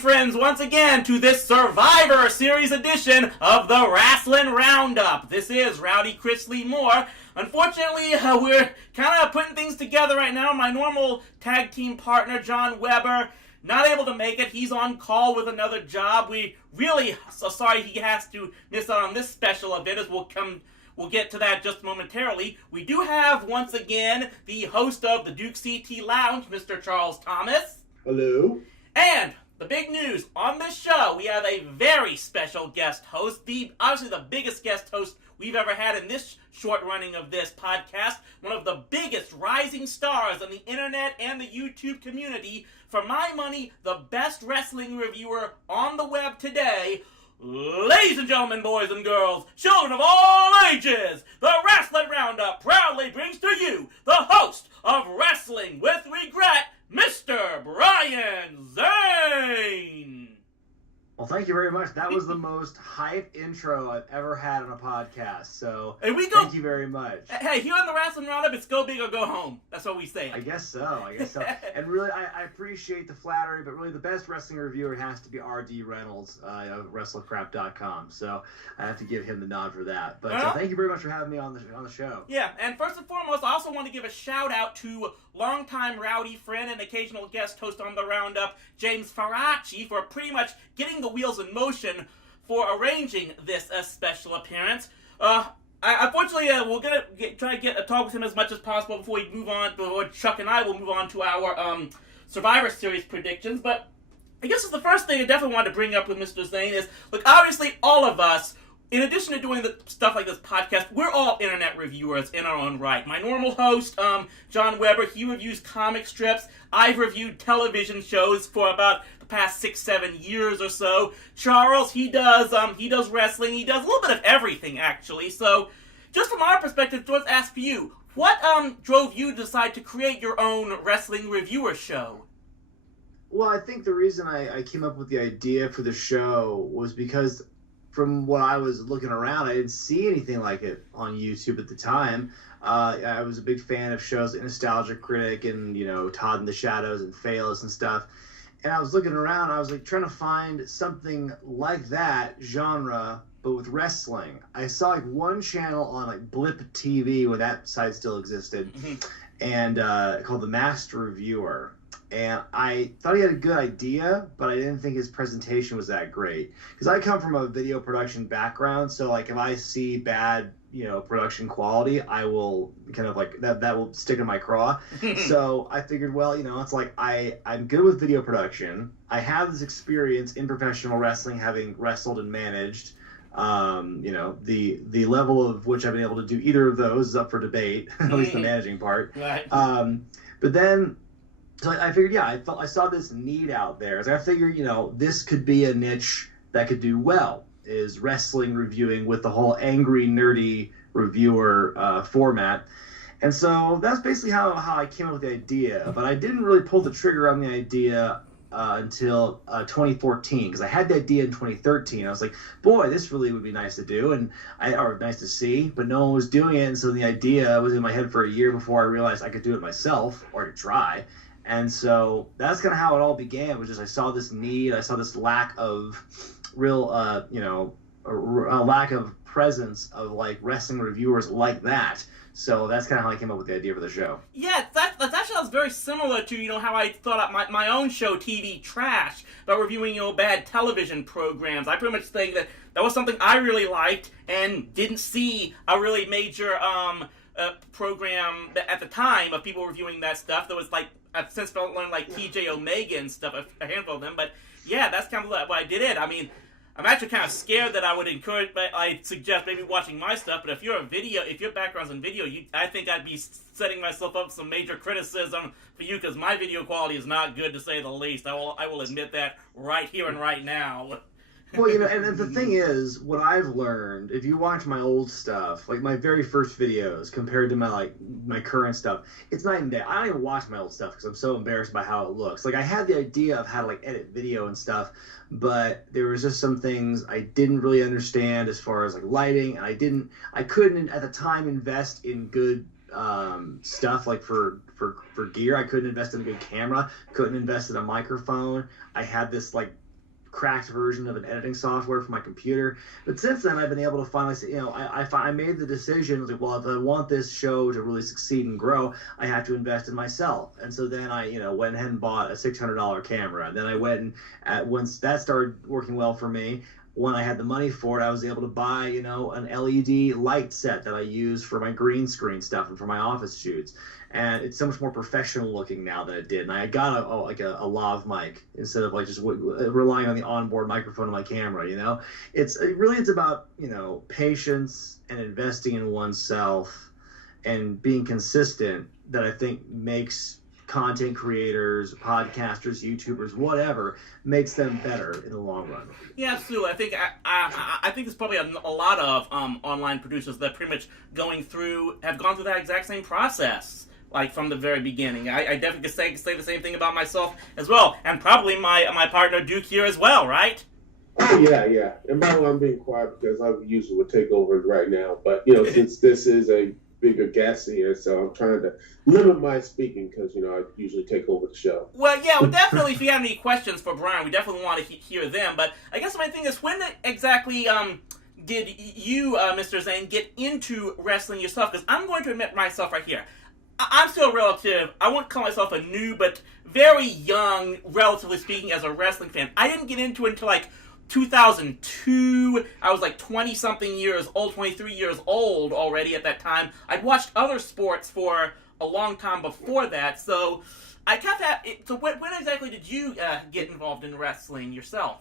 friends, once again to this Survivor Series edition of the Rasslin Roundup. This is Rowdy Chris Lee Moore. Unfortunately, we're kind of putting things together right now. My normal tag team partner, John Weber, not able to make it. He's on call with another job. We really so sorry he has to miss out on this special event, as we'll get to that just momentarily. We do have, once again, the host of the DukeCT Lounge, Mr. Charles Thomas. Hello. And the big news on this show, we have a very special guest host, obviously the biggest guest host we've ever had in this short running of this podcast, one of the biggest rising stars on the internet and the YouTube community. For my money, the best wrestling reviewer on the web today. Ladies and gentlemen, boys and girls, children of all ages, the Wrestling Roundup proudly brings to you the host of Wrestling With Wregret, Mr. Brian Zane! Well, thank you very much. That was the most hype intro I've ever had on a podcast, so thank you very much. Hey, here on the Wrestling Roundup, it's go big or go home. That's what we say. I guess so. And really, I appreciate the flattery, but really the best wrestling reviewer has to be R.D. Reynolds of WrestleCrap.com, so I have to give him the nod for that. But thank you very much for having me on the show. Yeah, and first and foremost, I also want to give a shout-out to longtime Rowdy friend and occasional guest host on the Roundup, James Faraci, for pretty much getting the wheels in motion for arranging this special appearance. Unfortunately, we're going to try to talk with him as much as possible before we move on, or Chuck and I will move on to our Survivor Series predictions, but I guess the first thing I definitely wanted to bring up with Mr. Zane is, look, obviously all of us, in addition to doing the stuff like this podcast, we're all internet reviewers in our own right. My normal host, John Weber, he reviews comic strips. I've reviewed television shows for about the past 6-7 years or so. Charles, he does wrestling. He does a little bit of everything, actually. So, just from our perspective, let's ask you, what drove you to decide to create your own wrestling reviewer show? Well, I think the reason I came up with the idea for the show was because from what I was looking around, I didn't see anything like it on YouTube at the time. I was a big fan of shows like Nostalgia Critic and, Todd in the Shadows and Failus and stuff. And I was looking around, I was like trying to find something like that genre, but with wrestling. I saw like one channel on like Blip TV when that site still existed, and called The Master Reviewer. And I thought he had a good idea, but I didn't think his presentation was that great. Because I come from a video production background, so like if I see bad, production quality, I will kind of like that will stick in my craw. So I figured, well, it's like I'm good with video production. I have this experience in professional wrestling, having wrestled and managed. The level of which I've been able to do either of those is up for debate, at least the managing part. Right. But then. So I figured, I saw this need out there. So I figured, this could be a niche that could do well, is wrestling reviewing with the whole angry, nerdy reviewer format. And so that's basically how I came up with the idea. But I didn't really pull the trigger on the idea until 2014, because I had the idea in 2013. I was like, boy, this really would be nice to do, or nice to see, but no one was doing it. And so the idea was in my head for a year before I realized I could do it myself, or to try. And so that's kind of how it all began, was just I saw this need, I saw this lack of real, a lack of presence of like wrestling reviewers like that. So that's kind of how I came up with the idea for the show. Yeah, that actually sounds very similar to, how I thought my own show, TV Trash, about reviewing, bad television programs. I pretty much think that was something I really liked and didn't see a really major program at the time of people reviewing that stuff. There was like, I've since learned like TJ Omega and stuff, a handful of them, but yeah, that's kind of what I did it. I mean, I'm actually kind of scared that I would encourage, but I suggest maybe watching my stuff, but if your background's in video, I think I'd be setting myself up some major criticism for you, because my video quality is not good, to say the least. I will admit that right here and right now. Well, and the thing is, what I've learned, if you watch my old stuff, like my very first videos compared to my current stuff, it's night and day. I don't even watch my old stuff because I'm so embarrassed by how it looks. Like, I had the idea of how to like edit video and stuff, but there was just some things I didn't really understand as far as like lighting, and I couldn't at the time invest in good stuff like for gear. I couldn't invest in a good camera, couldn't invest in a microphone. I had this like cracked version of an editing software for my computer. But since then, I've been able to finally say, I made the decision, like, well, if I want this show to really succeed and grow, I have to invest in myself. And so then I, went ahead and bought a $600 camera. And then I went and once that started working well for me, when I had the money for it, I was able to buy, an LED light set that I use for my green screen stuff and for my office shoots. And it's so much more professional looking now than it did. And I got a lav mic instead of just relying on the onboard microphone of my camera. It's about, patience and investing in oneself and being consistent that I think makes content creators, podcasters, YouTubers, whatever, makes them better in the long run. Yeah, absolutely. I think there's probably a lot of online producers that pretty much have gone through that exact same process, like from the very beginning. I definitely could say the same thing about myself as well, and probably my partner Duke here as well, right? Oh yeah. And by the way, I'm being quiet because I usually would take over right now, but since this is a bigger guest here, so I'm trying to limit my speaking because I usually take over the show. Well, yeah, definitely. If you have any questions for Brian, we definitely want to hear them. But I guess my thing is, when exactly did you, Mr. Zane, get into wrestling yourself? Because I'm going to admit myself right here, I'm still a relative. I wouldn't call myself a new, but very young, relatively speaking, as a wrestling fan. I didn't get into it until 2002. I was 20-something years old, 23 years old already at that time. I'd watched other sports for a long time before that, so I kind of... So when exactly did you get involved in wrestling yourself?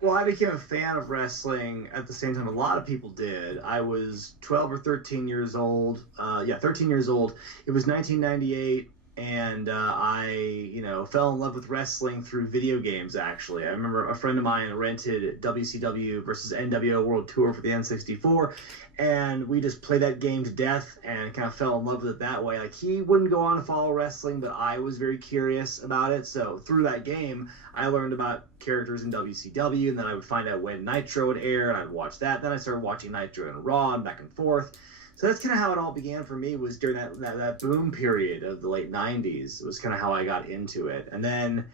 Well, I became a fan of wrestling at the same time a lot of people did. I was 12 or 13 years old. 13 years old. It was 1998. And I, fell in love with wrestling through video games, actually. I remember a friend of mine rented WCW versus NWO World Tour for the N64, and we just played that game to death and kind of fell in love with it that way. He wouldn't go on to follow wrestling, but I was very curious about it. So through that game, I learned about characters in WCW, and then I would find out when Nitro would air, and I'd watch that. Then I started watching Nitro and Raw and back and forth. So that's kind of how it all began for me, was during that boom period of the late 90s. It was kind of how I got into it. And then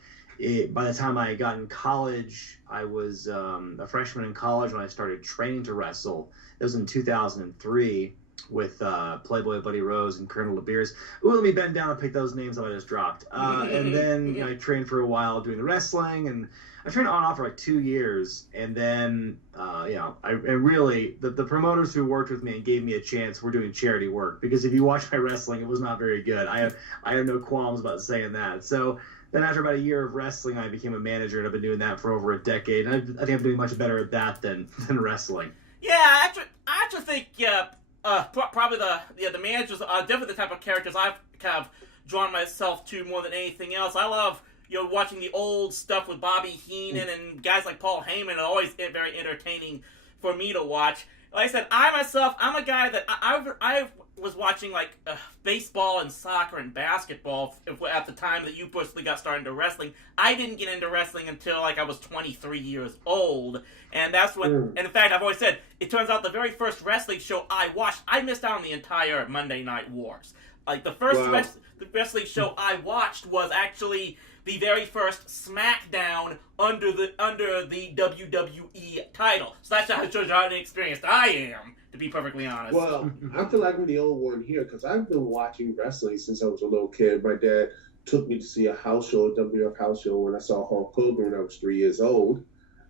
by the time I got in college, I was a freshman in college when I started training to wrestle. It was in 2003 with Playboy Buddy Rose and Colonel LeBeers. Ooh, let me bend down and pick those names that I just dropped. And then I trained for a while doing the wrestling, and I trained on and off for 2 years, and then the promoters who worked with me and gave me a chance were doing charity work, because if you watch my wrestling, it was not very good. I have no qualms about saying that. So then after about a year of wrestling, I became a manager, and I've been doing that for over a decade. And I think I'm doing much better at that than wrestling. Yeah, I actually think probably the managers are definitely the type of characters I've kind of drawn myself to more than anything else. I love watching the old stuff with Bobby Heenan and guys like Paul Heyman are always very entertaining for me to watch. Like I said, I'm a guy that I was watching baseball and soccer and basketball at the time that you personally got started into wrestling. I didn't get into wrestling until I was 23 years old, and that's when. And in fact, I've always said it turns out the very first wrestling show I watched, I missed out on the entire Monday Night Wars. The first wrestling show I watched was actually the very first SmackDown under the WWE title. So that's how shows how inexperienced I am, to be perfectly honest. Well, I feel like I'm the old one here because I've been watching wrestling since I was a little kid. My dad took me to see a house show, a WWF house show, when I saw Hulk Hogan when I was 3 years old.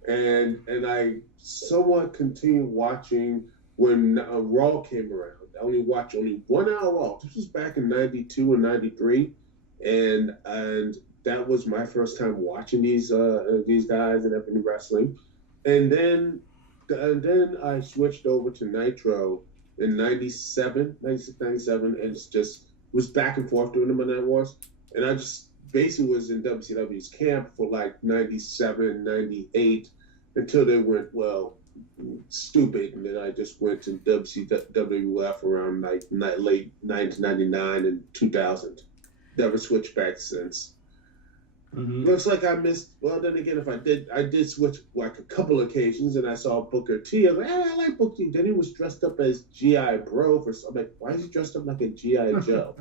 And I somewhat continued watching when Raw came around. I only watched 1 hour Raw. This was back in 92 and 93. And that was my first time watching these guys and everything wrestling. And then I switched over to Nitro in 96, 97, and it's just was back and forth during the Monday Night Wars. And I just basically was in WCW's camp for 97, 98, until they went, stupid. And then I just went to WWF around late 1999 and 2000. Never switched back since. Mm-hmm. Looks like I missed. Well, then again, if I did switch a couple occasions, and I saw Booker T. I was like, I like Booker T. Then he was dressed up as G.I. Bro for something. Why is he dressed up like a G.I. Joe?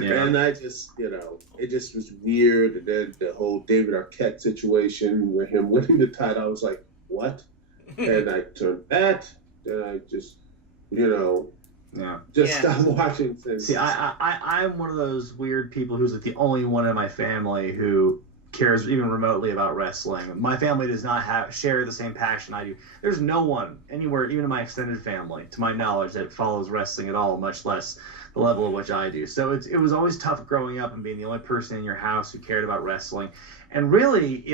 Yeah. And I just, it just was weird. And then the whole David Arquette situation with him winning the title, I was like, what? And I turned that, and I just, stopped watching things. See, I'm one of those weird people who's like the only one in my family who cares even remotely about wrestling. My family does not share the same passion I do. There's no one anywhere, even in my extended family, to my knowledge, that follows wrestling at all, much less the level at which I do. So it was always tough growing up and being the only person in your house who cared about wrestling. And really,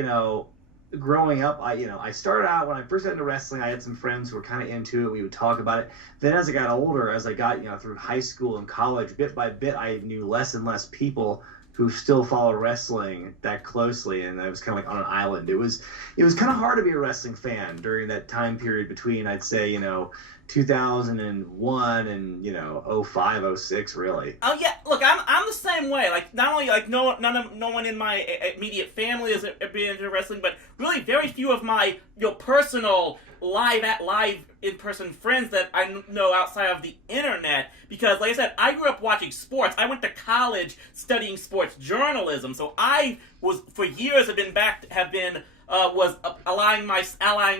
growing up, I started out when I first got into wrestling. I had some friends who were kind of into it. We would talk about it. Then as I got older, as I got through high school and college, bit by bit, I knew less and less people who still follow wrestling that closely, and I was kind of like on an island. It was kind of hard to be a wrestling fan during that time period between, I'd say, 2001 and 05, 06, really. Oh yeah, look, I'm the same way. Like, not only like no one in my immediate family is being into wrestling, but really very few of my personal live in-person friends that I know outside of the internet. Because, like I said, I grew up watching sports. I went to college studying sports journalism, so I was for years was allying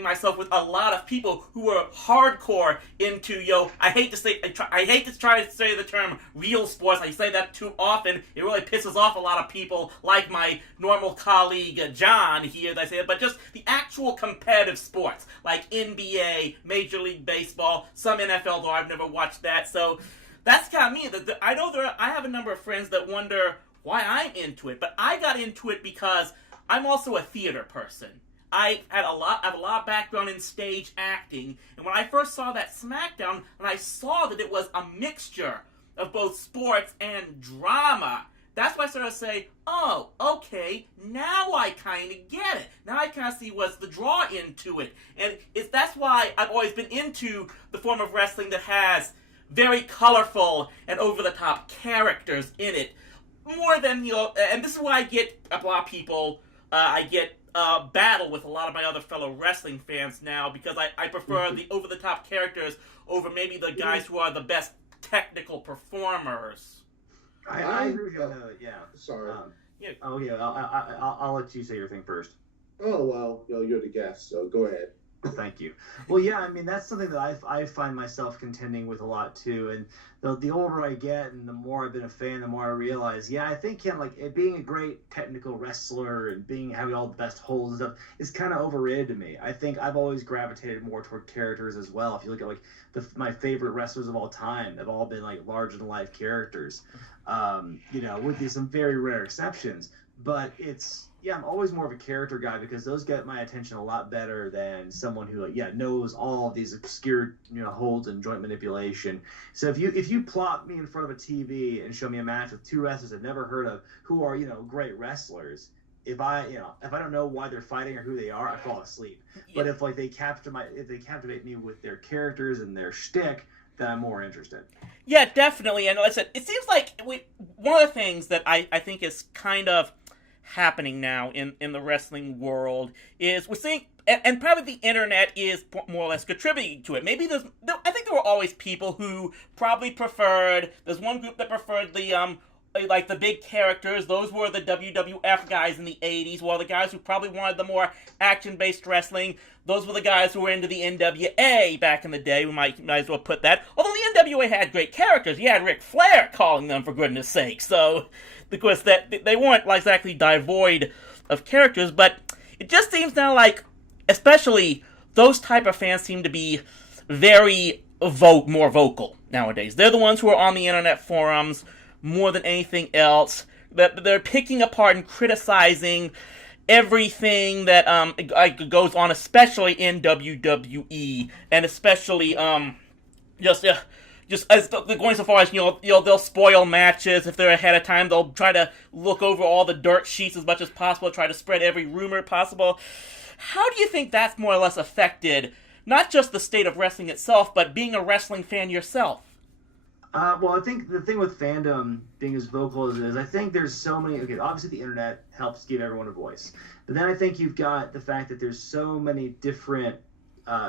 myself with a lot of people who were hardcore into I hate to try to say the term real sports. I say that too often. It really pisses off a lot of people, like my normal colleague John here. That I say it, but just the actual competitive sports like NBA, Major League Baseball, some NFL, though I've never watched that. So that's kind of me. I know I have a number of friends that wonder why I'm into it, but I got into it because I'm also a theater person. I have a lot of background in stage acting, and when I first saw that SmackDown, and I saw that it was a mixture of both sports and drama, that's why I started to say, oh, okay, now I kind of get it. Now I kind of see what's the draw into it. And that's why I've always been into the form of wrestling that has very colorful and over-the-top characters in it. More than, and this is why I get a lot of people, I get battle with a lot of my other fellow wrestling fans now, because I prefer the over-the-top characters over maybe the guys who are the best technical performers. I agree with you. Yeah. Sorry. I'll let you say your thing first. Oh, well, you're the guest, so go ahead. Thank you. Well, yeah, I mean, that's something that I find myself contending with a lot, too. And the older I get and the more I've been a fan, the more I realize, I think being a great technical wrestler and having all the best holds and stuff is kind of overrated to me. I think I've always gravitated more toward characters as well. If you look at my favorite wrestlers of all time, they've all been larger-than-life characters, with some very rare exceptions. But I'm always more of a character guy because those get my attention a lot better than someone who knows all of these obscure holds and joint manipulation. So if you plop me in front of a TV and show me a match with two wrestlers I've never heard of who are great wrestlers, if I don't know why they're fighting or who they are, I fall asleep. Yeah. But if they captivate me with their characters and their shtick, then I'm more interested. Yeah, definitely. And like I said, it seems like one of the things that I think is kind of happening now in the wrestling world is we're seeing, and probably the internet is more or less contributing to it. Maybe I think there were always people who probably there's one group that preferred the big characters. Those were the WWF guys in the 80s, while the guys who probably wanted the more action-based wrestling, those were the guys who were into the NWA back in the day. We might as well put that. Although the NWA had great characters. You had Ric Flair calling them, for goodness sake. So, because they weren't exactly devoid of characters, but it just seems now like, especially those type of fans seem to be very more vocal nowadays. They're the ones who are on the internet forums more than anything else. That they're picking apart and criticizing everything that goes on, especially in WWE, and especially just as going so far as they'll spoil matches if they're ahead of time. They'll try to look over all the dirt sheets as much as possible, try to spread every rumor possible. How do you think that's more or less affected not just the state of wrestling itself, but being a wrestling fan yourself? Well, I think the thing with fandom being as vocal as it is, I think there's so many. Okay, obviously the internet helps give everyone a voice, but then I think you've got the fact that there's so many different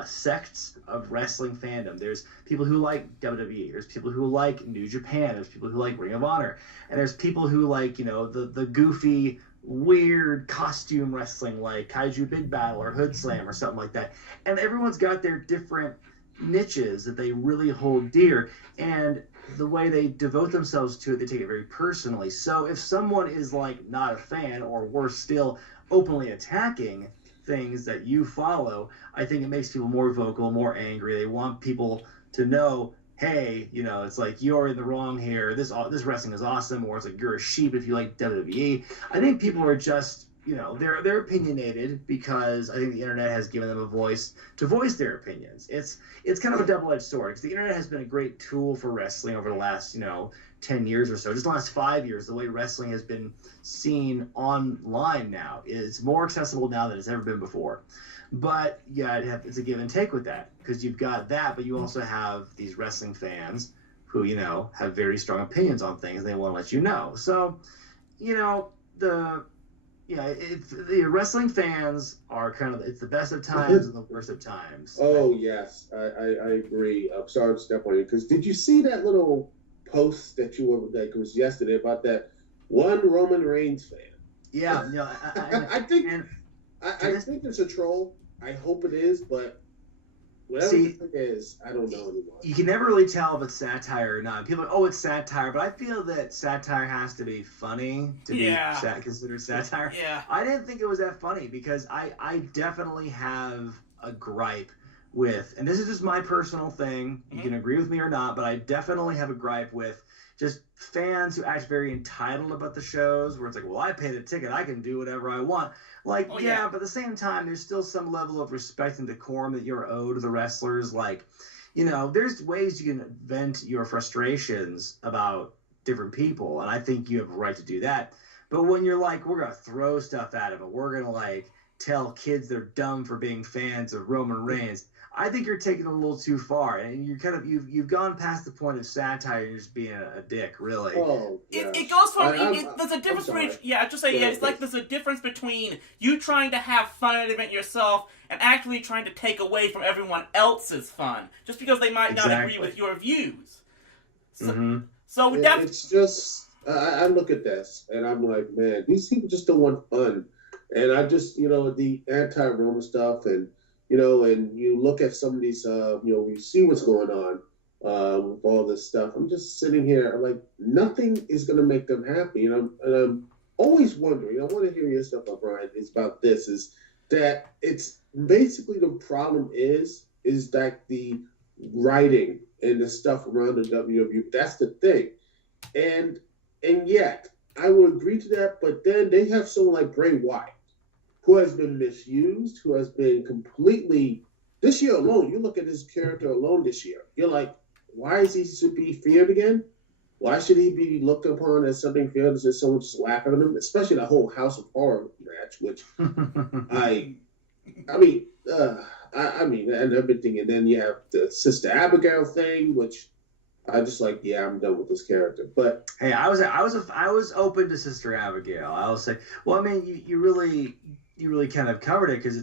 sects of wrestling fandom. There's people who like WWE. There's people who like New Japan. There's people who like Ring of Honor. And there's people who like, the goofy, weird costume wrestling like Kaiju Big Battle or Hood Slam or something like that. And everyone's got their different niches that they really hold dear. And the way they devote themselves to it, they take it very personally. So if someone is like not a fan, or worse still, openly attacking things that you follow, I think it makes people more vocal, more angry. They want people to know, hey, it's like you're in the wrong here. This wrestling is awesome, or it's like you're a sheep if you like WWE. I think people are just, they're opinionated because I think the internet has given them a voice to voice their opinions. It's kind of a double-edged sword because the internet has been a great tool for wrestling over the last 10 years or so. Just the last 5 years, the way wrestling has been seen online now is more accessible now than it's ever been before. But yeah, it's a give and take with that, because you've got that, but you also have these wrestling fans who have very strong opinions on things, and they want to let you know. So the wrestling fans are kind of, it's the best of times and the worst of times. Oh yes, I agree. I'm sorry to step on you, because did you see that little post that was yesterday about that one Roman Reigns fan? Yeah, I think it's a troll. I hope it is, but whatever it is, I don't know anymore. You can never really tell if it's satire or not. People are like, oh, it's satire, but I feel that satire has to be funny to be considered satire. Yeah. I didn't think it was that funny, because I definitely have a gripe with, and this is just my personal thing, you can agree with me or not, but I definitely have a gripe with just fans who act very entitled about the shows, where it's like, well, I paid a ticket, I can do whatever I want. Like, but at the same time, there's still some level of respect and decorum that you're owed to the wrestlers. Like, there's ways you can vent your frustrations about different people, and I think you have a right to do that. But when you're like, we're going to throw stuff at them, and we're going to, like, tell kids they're dumb for being fans of Roman Reigns, I think you're taking it a little too far, and you've gone past the point of satire. You're just being a dick, really. Oh, yeah. It goes from there's a difference between it's like there's a difference between you trying to have fun at an event yourself and actually trying to take away from everyone else's fun just because they might not agree with your views. So it's just I look at this and I'm like, man, these people just don't want fun, and I just the anti-Roman stuff and. And you look at some of these, you see what's going on with all this stuff. I'm just sitting here, I'm like, nothing is going to make them happy. And I'm always wondering, I want to hear your stuff, Brian, is about this, is that it's basically the problem is that the writing and the stuff around the WWE, that's the thing. And yet, I will agree to that, but then they have someone like Bray Wyatt, who has been misused, who has been completely, this year alone, you look at his character alone this year, you're like, why is he to be feared again? Why should he be looked upon as something feared, as someone just laughing at him? Especially the whole House of Horror match, which I mean, and everything. And then you have the Sister Abigail thing, which I just like, yeah, I'm done with this character. But hey, I was open to Sister Abigail. I'll say, well, I mean, you really kind of covered it, because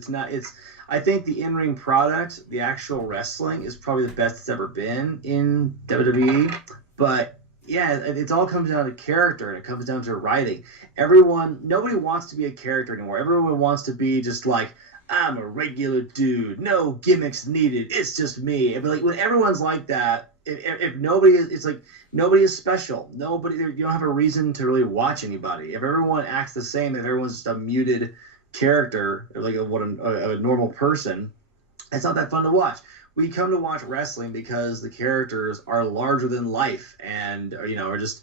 I think the in-ring product, the actual wrestling, is probably the best it's ever been in WWE. But yeah, it all comes down to character, and it comes down to writing. Nobody wants to be a character anymore. Everyone wants to be just like, I'm a regular dude, no gimmicks needed, it's just me. But like, when everyone's like that, if nobody is, it's like nobody is special. You don't have a reason to really watch anybody. If everyone acts the same, if everyone's just a muted character, like a normal person, it's not that fun to watch. We come to watch wrestling because the characters are larger than life and are just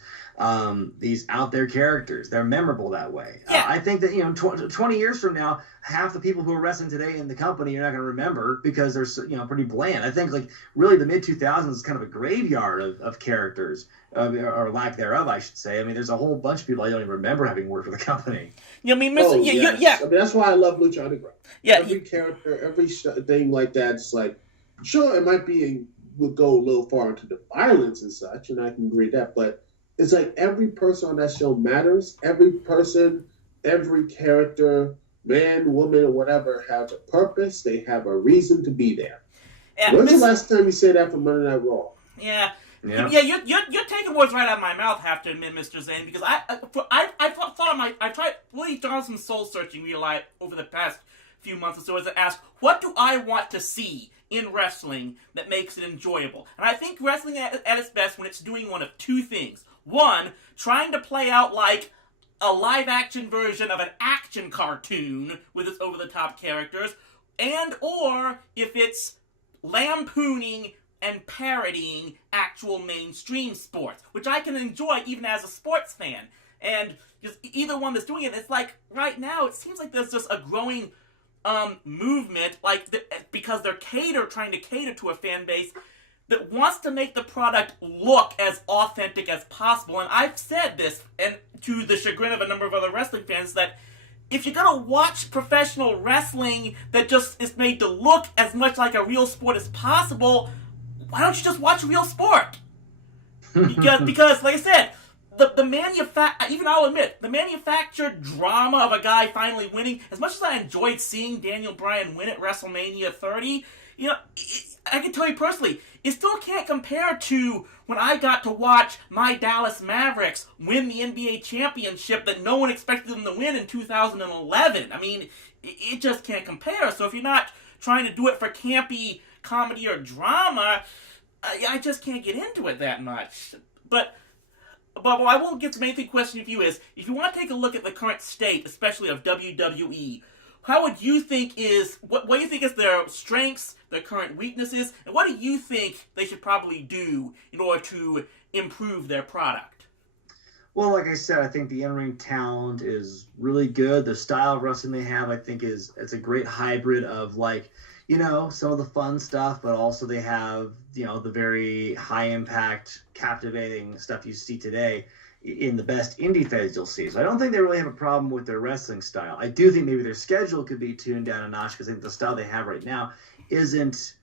these out there characters. They're memorable that way. Yeah. I think that 20 years from now, half the people who are wrestling today in the company you're not going to remember because they're pretty bland. I think like really the mid 2000s is kind of a graveyard of characters, or lack thereof, I should say. I mean, there's a whole bunch of people I don't even remember having worked for the company. I mean, I mean, that's why I love Lucha Underground. Yeah, every character, every thing like that, it's like, sure, it would go a little far into the violence and such, and I can agree with that, but it's like every person on that show matters. Every person, every character, man, woman, or whatever have a purpose. They have a reason to be there. Yeah, When's the last time you said that for Monday Night Raw? Yeah. Yeah. You're taking words right out of my mouth, have to admit, Mr. Zane, because I've tried really done some soul searching real life over the past few months or so as to ask, what do I want to see in wrestling that makes it enjoyable? And I think wrestling at its best when it's doing one of two things. One, trying to play out like a live-action version of an action cartoon with its over-the-top characters, and or if it's lampooning and parodying actual mainstream sports, which I can enjoy even as a sports fan. And just either one that's doing it, it's like, right now, it seems like there's just a growing movement, because they're trying to cater to a fan base that wants to make the product look as authentic as possible. And I've said this, and to the chagrin of a number of other wrestling fans, that if you're gonna watch professional wrestling that just is made to look as much like a real sport as possible, why don't you just watch real sport? Because like I said, even I'll admit, the manufactured drama of a guy finally winning, as much as I enjoyed seeing Daniel Bryan win at WrestleMania 30, I can tell you personally, it still can't compare to when I got to watch my Dallas Mavericks win the NBA championship that no one expected them to win in 2011. I mean, it just can't compare. So if you're not trying to do it for campy comedy or drama, I just can't get into it that much. But I will get to the main question of you is, if you want to take a look at the current state, especially of WWE, how would you think what do you think is their strengths, their current weaknesses, and what do you think they should probably do in order to improve their product? Well, like I said, I think the in-ring talent is really good. The style of wrestling they have, I think, it's a great hybrid of some of the fun stuff, but also they have, the very high-impact, captivating stuff you see today in the best indie feds you'll see. So I don't think they really have a problem with their wrestling style. I do think maybe their schedule could be tuned down a notch, because I think the style they have right now isn't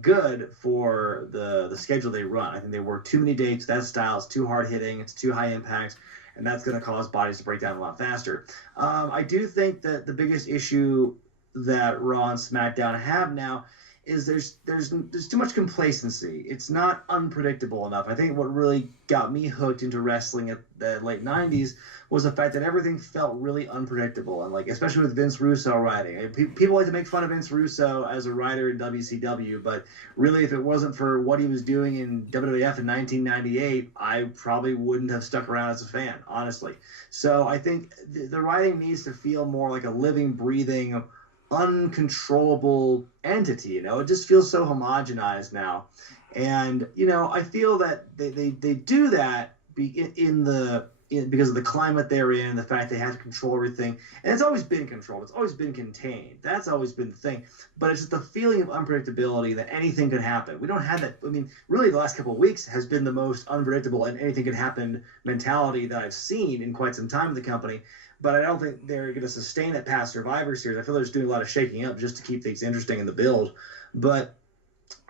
good for the schedule they run. I think they work too many dates. That style is too hard-hitting. It's too high impact, and that's going to cause bodies to break down a lot faster. I do think that the biggest issue that Raw and SmackDown have now is there's too much complacency. It's not unpredictable enough. I think what really got me hooked into wrestling at the late 90s was the fact that everything felt really unpredictable, and especially with Vince Russo writing. People like to make fun of Vince Russo as a writer in WCW, but really, if it wasn't for what he was doing in WWF in 1998, I probably wouldn't have stuck around as a fan, honestly. So I think the writing needs to feel more like a living, breathing, uncontrollable entity. It just feels so homogenized now, and I feel that they do that because of the climate they're in, the fact they have to control everything, and it's always been controlled, it's always been contained, that's always been the thing, but it's just the feeling of unpredictability that anything could happen. We don't have that. I mean, really, the last couple of weeks has been the most unpredictable and anything could happen mentality that I've seen in quite some time in the company. But I don't think they're going to sustain it past Survivor Series. I feel they're just doing a lot of shaking up just to keep things interesting in the build. But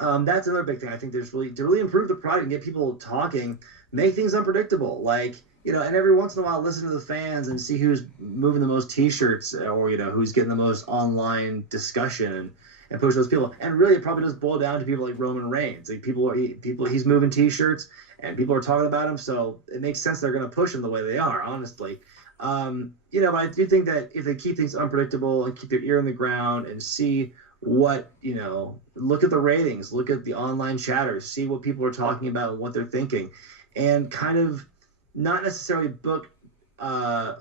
that's another big thing. I think there's to really improve the product and get people talking, make things unpredictable. And every once in a while, listen to the fans and see who's moving the most T-shirts, or who's getting the most online discussion and push those people. And really, it probably does boil down to people like Roman Reigns. He's moving T-shirts and people are talking about him, so it makes sense they're going to push him the way they are, honestly. But I do think that if they keep things unpredictable and keep their ear in the ground and see what, look at the ratings, look at the online chatter, see what people are talking about and what they're thinking, and kind of not necessarily book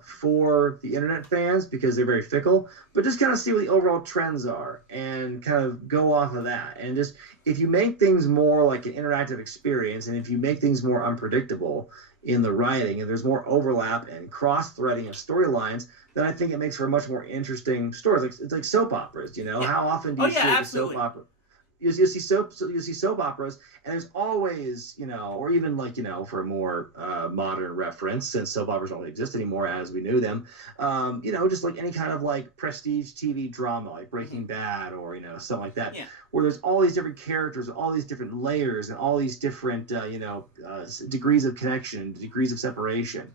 for the internet fans because they're very fickle, but just kind of see what the overall trends are and kind of go off of that. And just, if you make things more like an interactive experience, and if you make things more unpredictable in the writing, and there's more overlap and cross-threading of storylines, then I think it makes for a much more interesting story. It's like soap operas, Yeah. How often do you see a soap opera? you'll see soap operas, and there's always, or even like, for a more modern reference, since soap operas don't exist anymore as we knew them, just like any kind of like prestige TV drama, like Breaking Bad or, something like that, where there's all these different characters, all these different layers, and all these different, degrees of connection, degrees of separation.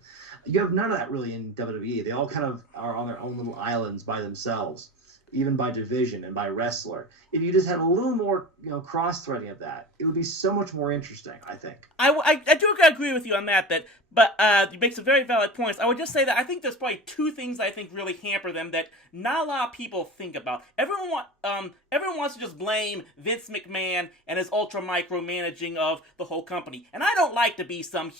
You have none of that really in WWE. They all kind of are on their own little islands by themselves, even by division and by wrestler. If you just had a little more, cross-threading of that, it would be so much more interesting, I think. I do agree with you on that, but you make some very valid points. I would just say that I think there's probably two things I think really hamper them that not a lot of people think about. Everyone wants to just blame Vince McMahon and his ultra micromanaging of the whole company. And I don't like to sound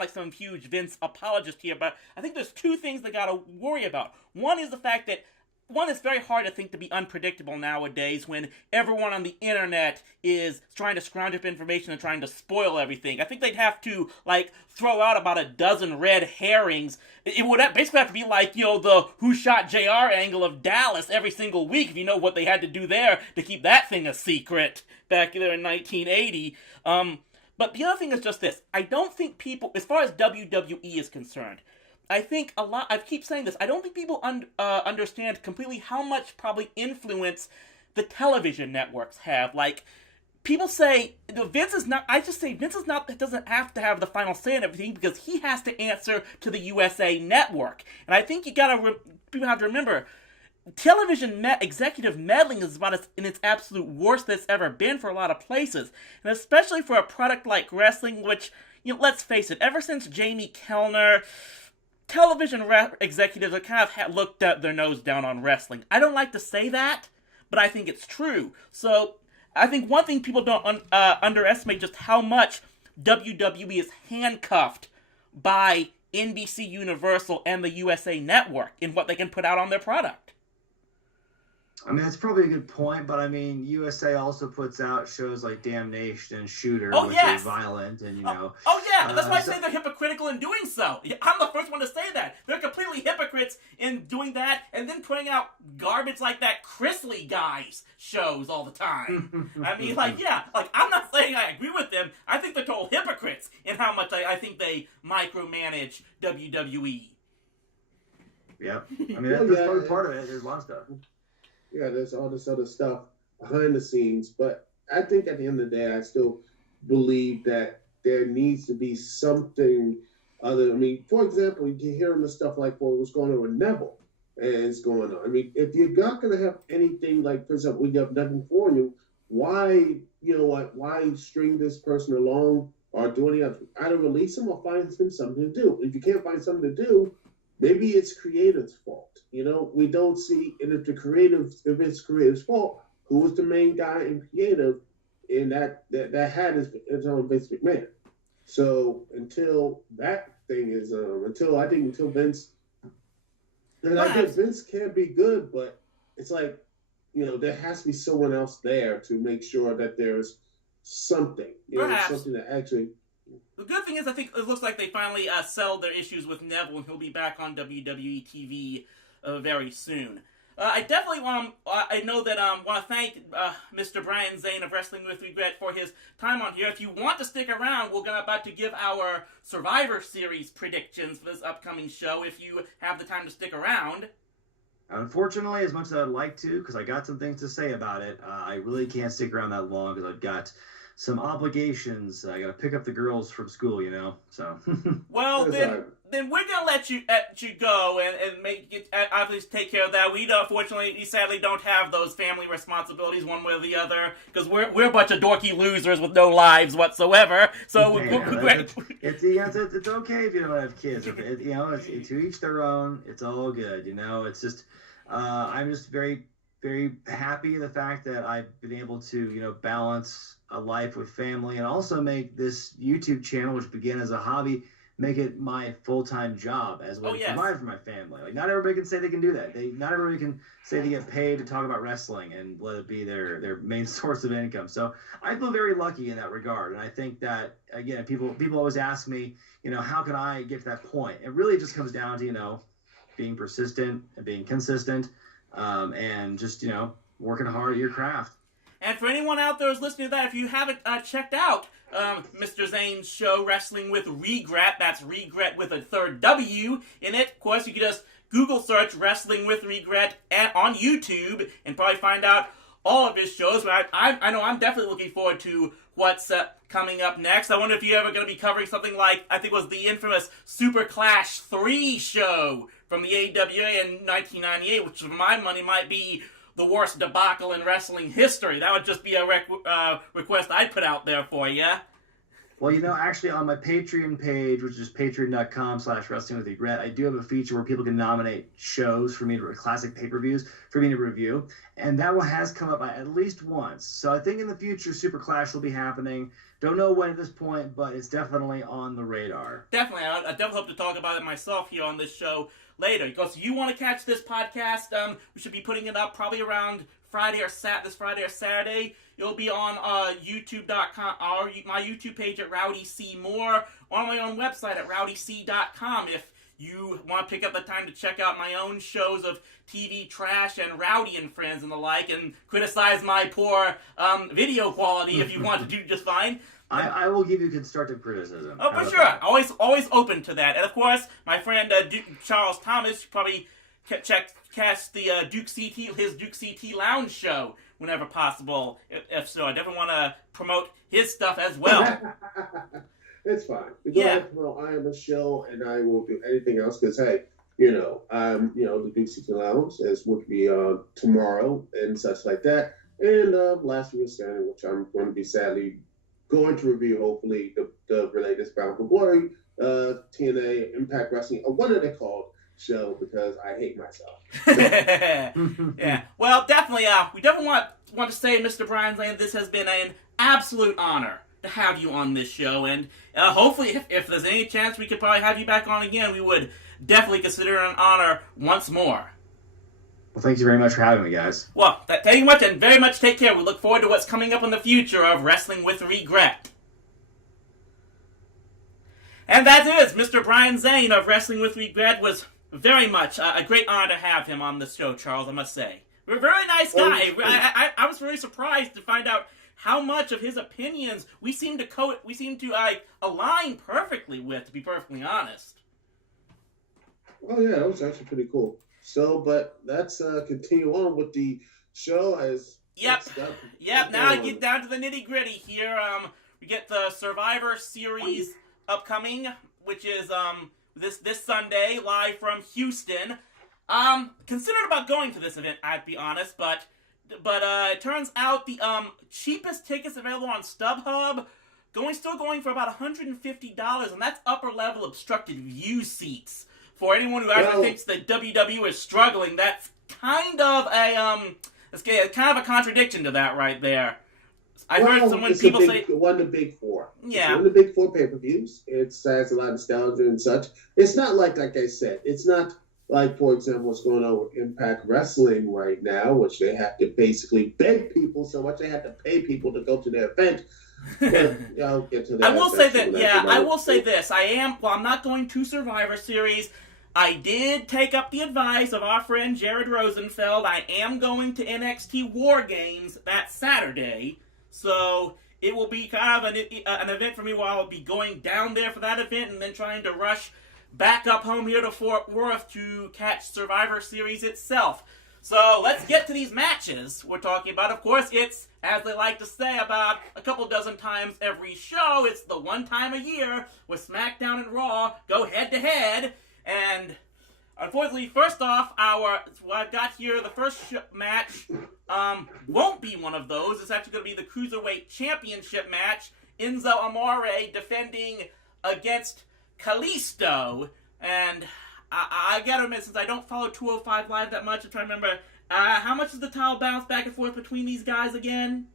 like some huge Vince apologist here, but I think there's two things they gotta worry about. One is the fact that it's very hard to think to be unpredictable nowadays when everyone on the internet is trying to scrounge up information and trying to spoil everything. I think they'd have to, throw out about a dozen red herrings. It would basically have to be like, the Who Shot JR angle of Dallas every single week, if you know what they had to do there to keep that thing a secret back there in 1980. But the other thing is just this. I don't think people, as far as WWE is concerned, I think I keep saying this, I don't think people understand completely how much probably influence the television networks have. Like, people say, Vince doesn't have to have the final say in everything because he has to answer to the USA Network. And I think people have to remember, television executive meddling is about in its absolute worst that's ever been for a lot of places. And especially for a product like wrestling, which, let's face it, ever since Jamie Kellner, television executives have kind of looked their nose down on wrestling. I don't like to say that, but I think it's true. So I think one thing people don't underestimate just how much WWE is handcuffed by NBC Universal and the USA Network in what they can put out on their product. I mean, that's probably a good point, but I mean, USA also puts out shows like Damnation and Shooter, which are violent, and that's why I say they're hypocritical in doing so. I'm the first one to say that. They're completely hypocrites in doing that, and then putting out garbage like that Chrisley Guys shows all the time. I mean, I'm not saying I agree with them. I think they're total hypocrites in how much I think they micromanage WWE. Yeah, I mean, that's probably part of it. There's a lot of stuff. Yeah, there's all this other stuff behind the scenes. But I think at the end of the day, I still believe that there needs to be something other. I mean, for example, you can hear the stuff like what's going on with Neville and it's going on. I mean, if you're not going to have anything like, for example, we have nothing for you, why string this person along or do any other? Either release him or find him something to do. If you can't find something to do, maybe it's creative's fault. We don't see, and if it's creative's fault, who was the main guy in creative in that had his own Vince McMahon. So until that thing is, until Vince, and I guess Vince can be good, but it's like, there has to be someone else there to make sure that there's something, something that actually. The good thing is, I think it looks like they finally settled their issues with Neville, and he'll be back on WWE TV very soon. I definitely want to thank Mr. Brian Zane of Wrestling With Wregret for his time on here. If you want to stick around, we're about to give our Survivor Series predictions for this upcoming show, if you have the time to stick around. Unfortunately, as much as I'd like to, because I got some things to say about it, I really can't stick around that long because I've got some obligations. I got to pick up the girls from school, so. Well, then we're going to let you go and make it, obviously take care of that. We unfortunately, sadly, don't have those family responsibilities one way or the other, because we're a bunch of dorky losers with no lives whatsoever. So it's okay if you don't have kids. It's to each their own. It's all good. It's just I'm just very, very happy the fact that I've been able to balance a life with family and also make this YouTube channel, which began as a hobby, make it my full-time job as well as provide for my family. Like, not everybody can say they can do that. Not everybody can say they get paid to talk about wrestling and let it be their main source of income. So I feel very lucky in that regard. And I think that, again, people always ask me, how can I get to that point? It really just comes down to, being persistent and being consistent, and just, working hard at your craft. And for anyone out there who's listening to that, if you haven't checked out Mr. Zane's show, Wrestling With Wregret, that's regret with a third W in it. Of course, you can just Google search Wrestling With Wregret on YouTube and probably find out all of his shows. But I know I'm definitely looking forward to what's coming up next. I wonder if you're ever going to be covering something like, I think it was the infamous Super Clash 3 show from the AWA in 1998, which for my money might be the worst debacle in wrestling history. That would just be a request I'd put out there for you. Well, actually on my Patreon page, which is patreon.com/wrestlingwithregret, I do have a feature where people can nominate shows for me to classic pay-per-views for me to review. And that one has come up at least once. So I think in the future, Super Clash will be happening. Don't know when at this point, but it's definitely on the radar. Definitely. I definitely hope to talk about it myself here on this show later. Because if you want to catch this podcast, we should be putting it up probably around this Friday or Saturday. It'll be on YouTube.com, or my YouTube page at Rowdy C. Moore, or on my own website at rowdyc.com if you want to pick up the time to check out my own shows of TV trash and Rowdy and Friends and the like, and criticize my poor video quality if you want to do just fine. I will give you constructive criticism. Oh, for sure. Always open to that. And of course, my friend Charles Thomas probably catch the DukeCT, his DukeCT Lounge show whenever possible. If so, I definitely want to promote his stuff as well. It's fine. I am a show, and I will do anything else because hey, the DukeCT Lounge is would be tomorrow and such like that. And Last Week Standing, which I'm going to be sadly going to review, hopefully the latest Bound for Glory, TNA, Impact Wrestling, or what are they called? Show, because I hate myself. Yeah. Well, definitely. We definitely want to say, Mr. Brian Zane, this has been an absolute honor to have you on this show, and hopefully, if there's any chance we could probably have you back on again, we would definitely consider it an honor once more. Well, thank you very much for having me, guys. Well, thank you much, and very much take care. We look forward to what's coming up in the future of Wrestling With Regret. And that is Mr. Brian Zane of Wrestling With Regret. Was very much a great honor to have him on the show, Charles, I must say. We're a very nice guy. I was very surprised to find out how much of his opinions we seem to align perfectly with, to be perfectly honest. Oh, yeah, that was actually pretty cool. So, but let's continue on with the show as... Yep, now I get down to the nitty-gritty here. We get the Survivor Series upcoming, which is this Sunday, live from Houston. Considered about going to this event, I'd be honest, but it turns out the cheapest tickets available on StubHub still going for about $150, and that's upper level obstructed view seats. For anyone who actually thinks that WWE is struggling, that's kind of a contradiction to that right there. I heard someone people say one of the big four. Yeah, one of the big four pay-per-views. It has a lot of nostalgia and such. It's not like I said, it's not like, for example, what's going on with Impact Wrestling right now, which they have to basically beg people so much they have to pay people to go to their event. But I'll get to that. I will say that. Yeah, I will say this. I'm not going to Survivor Series. I did take up the advice of our friend Jared Rosenfeld. I am going to NXT War Games that Saturday. So it will be kind of an event for me where I'll be going down there for that event and then trying to rush back up home here to Fort Worth to catch Survivor Series itself. So let's get to these matches we're talking about. Of course, it's, as they like to say about a couple dozen times every show, it's the one time a year where SmackDown and Raw go head-to-head. And unfortunately, first off, what I've got here, the first match won't be one of those. It's actually going to be the Cruiserweight Championship match. Enzo Amore defending against Kalisto. And I gotta admit, since I don't follow 205 Live that much, I'm trying to remember, how much does the title bounce back and forth between these guys again?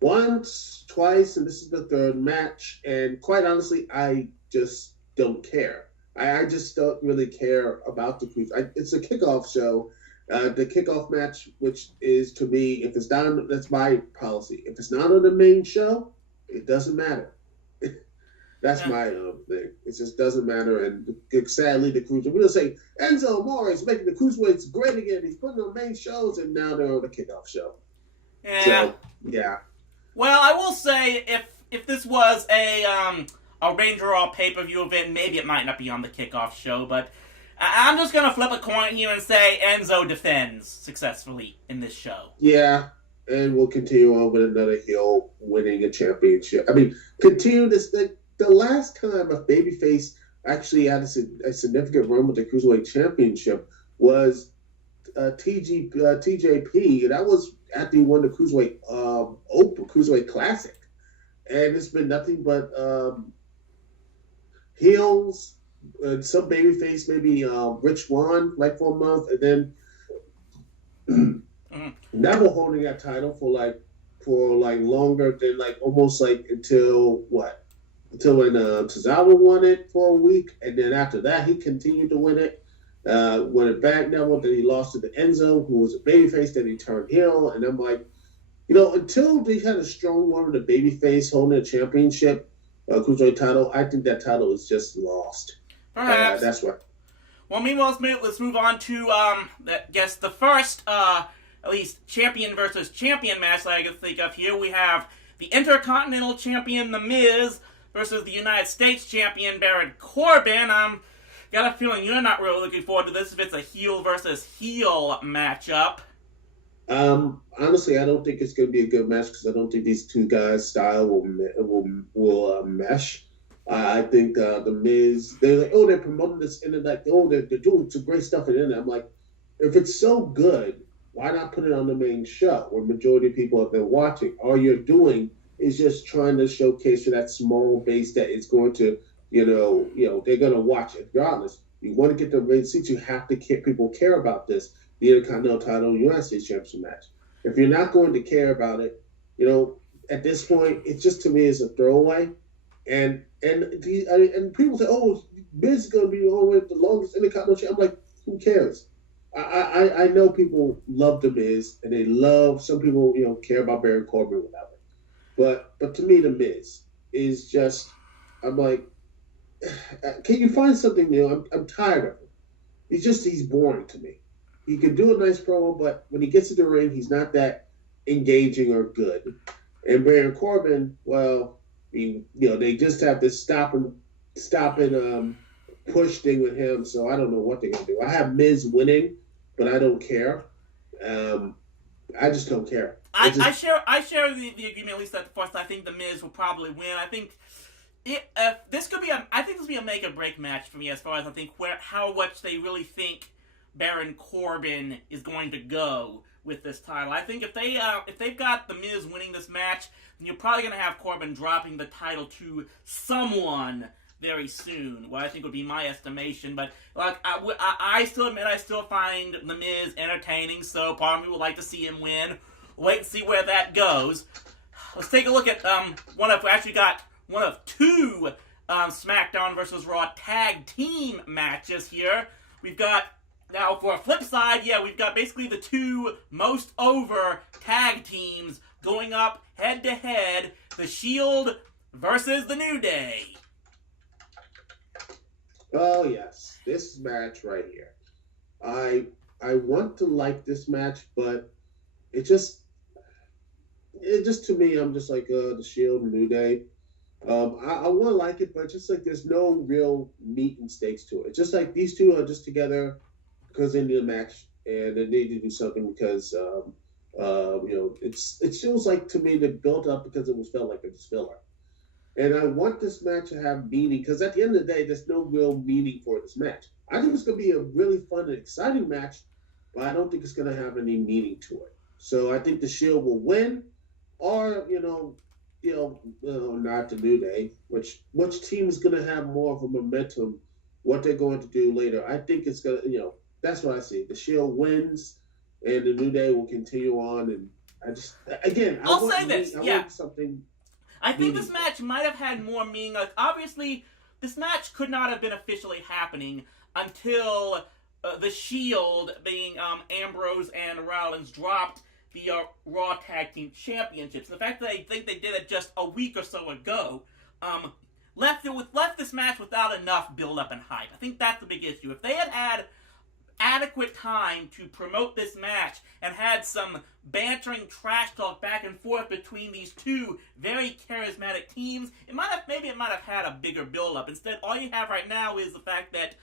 Once, twice, and this is the third match. And quite honestly, I just don't care. I just don't really care about the cruise. It's a kickoff show. The kickoff match, which is, to me, if it's not on, that's my policy. If it's not on the main show, it doesn't matter. That's my thing. It just doesn't matter. And sadly, the cruiser, we'll say Enzo Amore is making the cruiserweights great again. He's putting on main shows, and now they're on the kickoff show. Yeah. So, yeah. Well, I will say if this was a Ranger Raw pay-per-view event, maybe it might not be on the kickoff show, but I'm just gonna flip a coin here and say Enzo defends successfully in this show. Yeah, and we'll continue on with another heel winning a championship. I mean, continue this. The last time a babyface actually had a significant run with the Cruiserweight Championship was TJP. That was after he won the Cruiserweight Open, Cruiserweight Classic. And it's been nothing but heels, some babyface, maybe Rich Swann, like for a month, and then Neville holding that title for longer than almost until what? Until when Tozawa won it for a week, and then after that he continued to win it. Won it back Neville, then he lost to the Enzo, who was a babyface, then he turned heel, and I'm like, until they had a strong one with a babyface holding a championship, Cruiserweight title, I think that title is just lost. Perhaps. That's right. Well, meanwhile, let's move on to, the first, at least, champion versus champion match that I can think of here. We have the Intercontinental Champion, The Miz, versus the United States Champion, Baron Corbin. Got a feeling you're not really looking forward to this if it's a heel versus heel matchup. Honestly, I don't think it's going to be a good match because I don't think these two guys' style will mesh. I think the Miz, they're like, they're promoting this and they're doing some great stuff in it. I'm like, if it's so good, why not put it on the main show where majority of people have been watching? All you're doing is just trying to showcase to that small base that is going to, they're going to watch it. Regardless, you want to get the ring seats, you have to people care about this. The Intercontinental title, United States Championship match. If you're not going to care about it, at this point, it just to me is a throwaway. And people say, Miz is going to be the longest Intercontinental champion. I'm like, who cares? I know people love the Miz, and they love some people care about Baron Corbin or whatever. But to me, the Miz is just, I'm like, can you find something new? I'm tired of him. He's boring to me. He can do a nice promo, but when he gets to the ring, he's not that engaging or good. And Baron Corbin, well, they just have this stop and push thing with him. So I don't know what they're gonna do. I have Miz winning, but I don't care. I just don't care. I share the agreement, at least at first. I think the Miz will probably win. I think this will be a make or break match for me as far as I think how much they really think Baron Corbin is going to go with this title. I think if they've got the Miz winning this match, then you're probably going to have Corbin dropping the title to someone very soon. What I think would be my estimation, but I still admit I still find the Miz entertaining. So part of me would like to see him win. Wait and see where that goes. Let's take a look at we actually got one of two SmackDown versus Raw tag team matches here. We've got. Now, for a flip side, we've got basically the two most over tag teams going up head-to-head, The Shield versus The New Day. Oh, yes. This match right here. I want to like this match, but it just to me, I'm just like, The Shield and New Day. I want to like it, but just like there's no real meat and stakes to it. It's just like these two are just together because they need a match and they need to do something because it feels like to me they built up because it was felt like it was filler. And I want this match to have meaning because at the end of the day, there's no real meaning for this match. I think it's going to be a really fun and exciting match, but I don't think it's going to have any meaning to it. So I think the Shield will win, or not the New Day. Which team is going to have more of a momentum? What they're going to do later? I think it's going to That's what I see. The Shield wins, and the New Day will continue on. And I'll say this. I want something. I think this match might have had more meaning. Like, obviously, this match could not have been officially happening until the Shield, being Ambrose and Rollins, dropped the Raw Tag Team Championships. The fact that I think they did it just a week or so ago left this match without enough build-up and hype. I think that's the big issue. If they had adequate time to promote this match and had some bantering trash talk back and forth between these two very charismatic teams, it might have had a bigger build-up. Instead, all you have right now is the fact that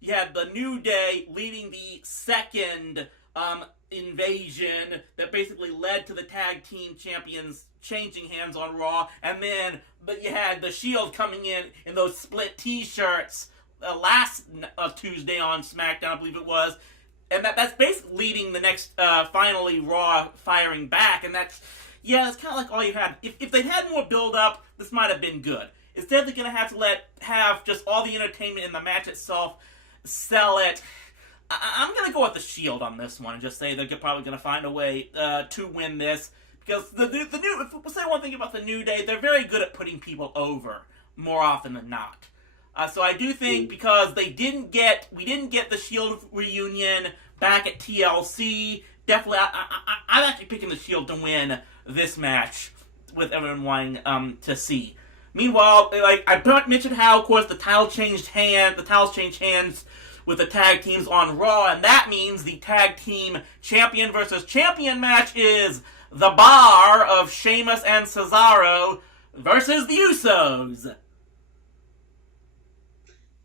you had the New Day leading the second invasion that basically led to the tag team champions changing hands on Raw, and then you had the Shield coming in those split T-shirts last Tuesday on SmackDown, I believe it was, and that's basically leading the next finally Raw firing back, and that's kind of like all you had. If they'd had more build up, this might have been good. Instead, they're gonna have to have just all the entertainment in the match itself sell it. I'm gonna go with the Shield on this one and just say they're probably gonna find a way to win this, because the new. If we'll say one thing about the New Day, they're very good at putting people over more often than not. So I do think because we didn't get the Shield reunion back at TLC, definitely I'm actually picking the Shield to win this match with everyone wanting to see. Meanwhile, like I mentioned how, of course, the titles changed hands with the tag teams on Raw, and that means the tag team champion versus champion match is the Bar of Sheamus and Cesaro versus the Usos.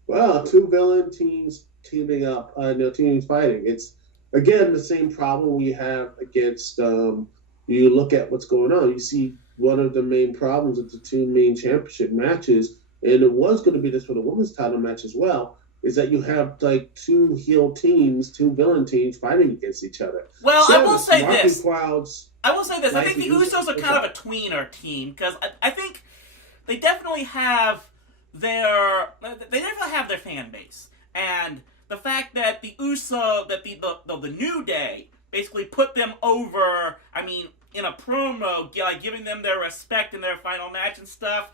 Well, two villain teams teaming up, teams fighting. It's, again, the same problem we have against, you look at what's going on. You see one of the main problems with the two main championship matches, and it was going to be this for the women's title match as well, is that you have like two heel teams, two villain teams fighting against each other. Well, so I will say this. I like think the Usos are kind of a tweener team, because I think they definitely have their fan base, and the fact that the New Day basically put them over. I mean, in a promo, giving them their respect in their final match and stuff.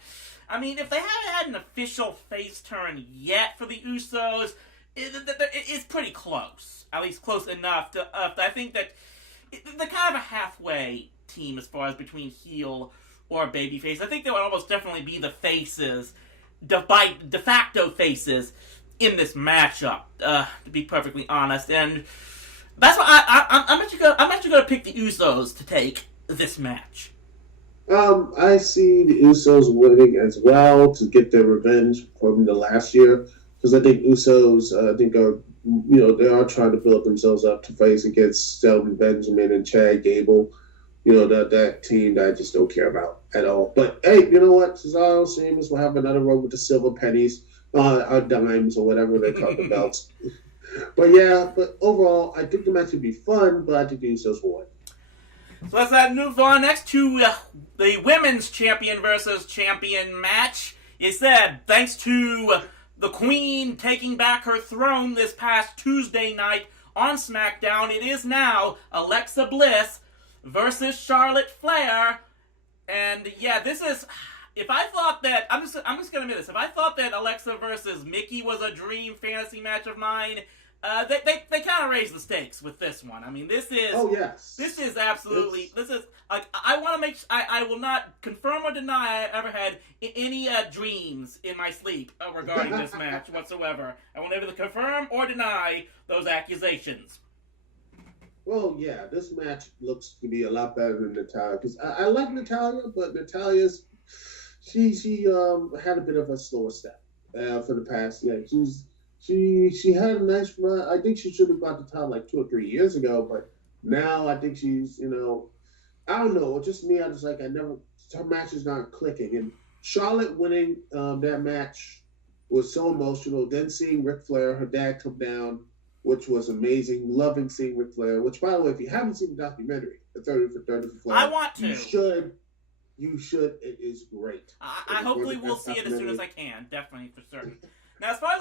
I mean, if they haven't had an official face turn yet for the Usos, it's pretty close. At least close enough to. I think that they're kind of a halfway team as far as between heel or babyface. I think they would almost definitely be the faces, de facto faces in this matchup. To be perfectly honest, and that's why I'm actually going to pick the Usos to take this match. I see the Usos winning as well to get their revenge from the last year, because I think Usos, they are trying to build themselves up to face against Shelton Benjamin and Chad Gable, that team that I just don't care about at all. But hey, you know what? Cesaro, Sheamus will have another run with the silver pennies, or dimes, or whatever they call the belts. But overall, I think the match would be fun, but I think the Usos will win. So let's move on next to the women's champion versus champion match. It said, thanks to the Queen taking back her throne this past Tuesday night on SmackDown, it is now Alexa Bliss versus Charlotte Flair. And yeah, this is... If I thought that... I'm just going to admit this. If I thought that Alexa versus Mickey was a dream fantasy match of mine... They kind of raised the stakes with this one. I mean, this is... Oh, yes. This is absolutely... This is... Like, I want to make... I will not confirm or deny I ever had any dreams in my sleep regarding this match whatsoever. I will neither confirm or deny those accusations. Well, yeah, this match looks to be a lot better than Natalya, because I like Natalya, but Natalya's... She had a bit of a slower step for the past... Yeah, She had a nice run. I think she should have got the title like 2 or 3 years ago, but now I think she's, I don't know. Just me, her match is not clicking. And Charlotte winning that match was so emotional. Then seeing Ric Flair, her dad, come down, which was amazing. Loving seeing Ric Flair, which, by the way, if you haven't seen the documentary, the 30 for 30 for Flair, I want to. You should. It is great. I hopefully will see it as soon as I can. Definitely, for certain. Now, as far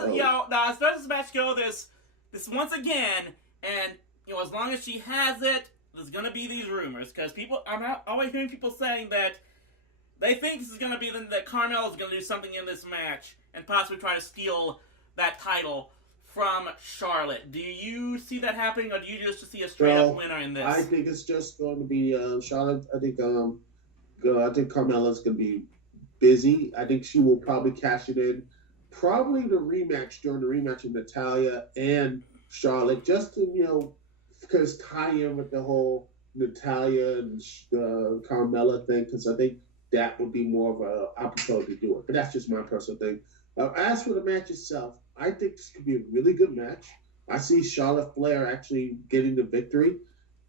as this match goes, this once again, and as long as she has it, there's gonna be these rumors, because I'm always hearing people saying that they think this is gonna be that Carmella is gonna do something in this match and possibly try to steal that title from Charlotte. Do you see that happening, or do you just see a straight up winner in this? I think it's just going to be Charlotte. I think Carmella's gonna be busy. I think she will probably cash it in. Probably during the rematch of Natalya and Charlotte, just to, because tie in with the whole Natalia and Carmella thing, because I think that would be more of a opportunity to do it. But that's just my personal thing. As for the match itself, I think this could be a really good match. I see Charlotte Flair actually getting the victory,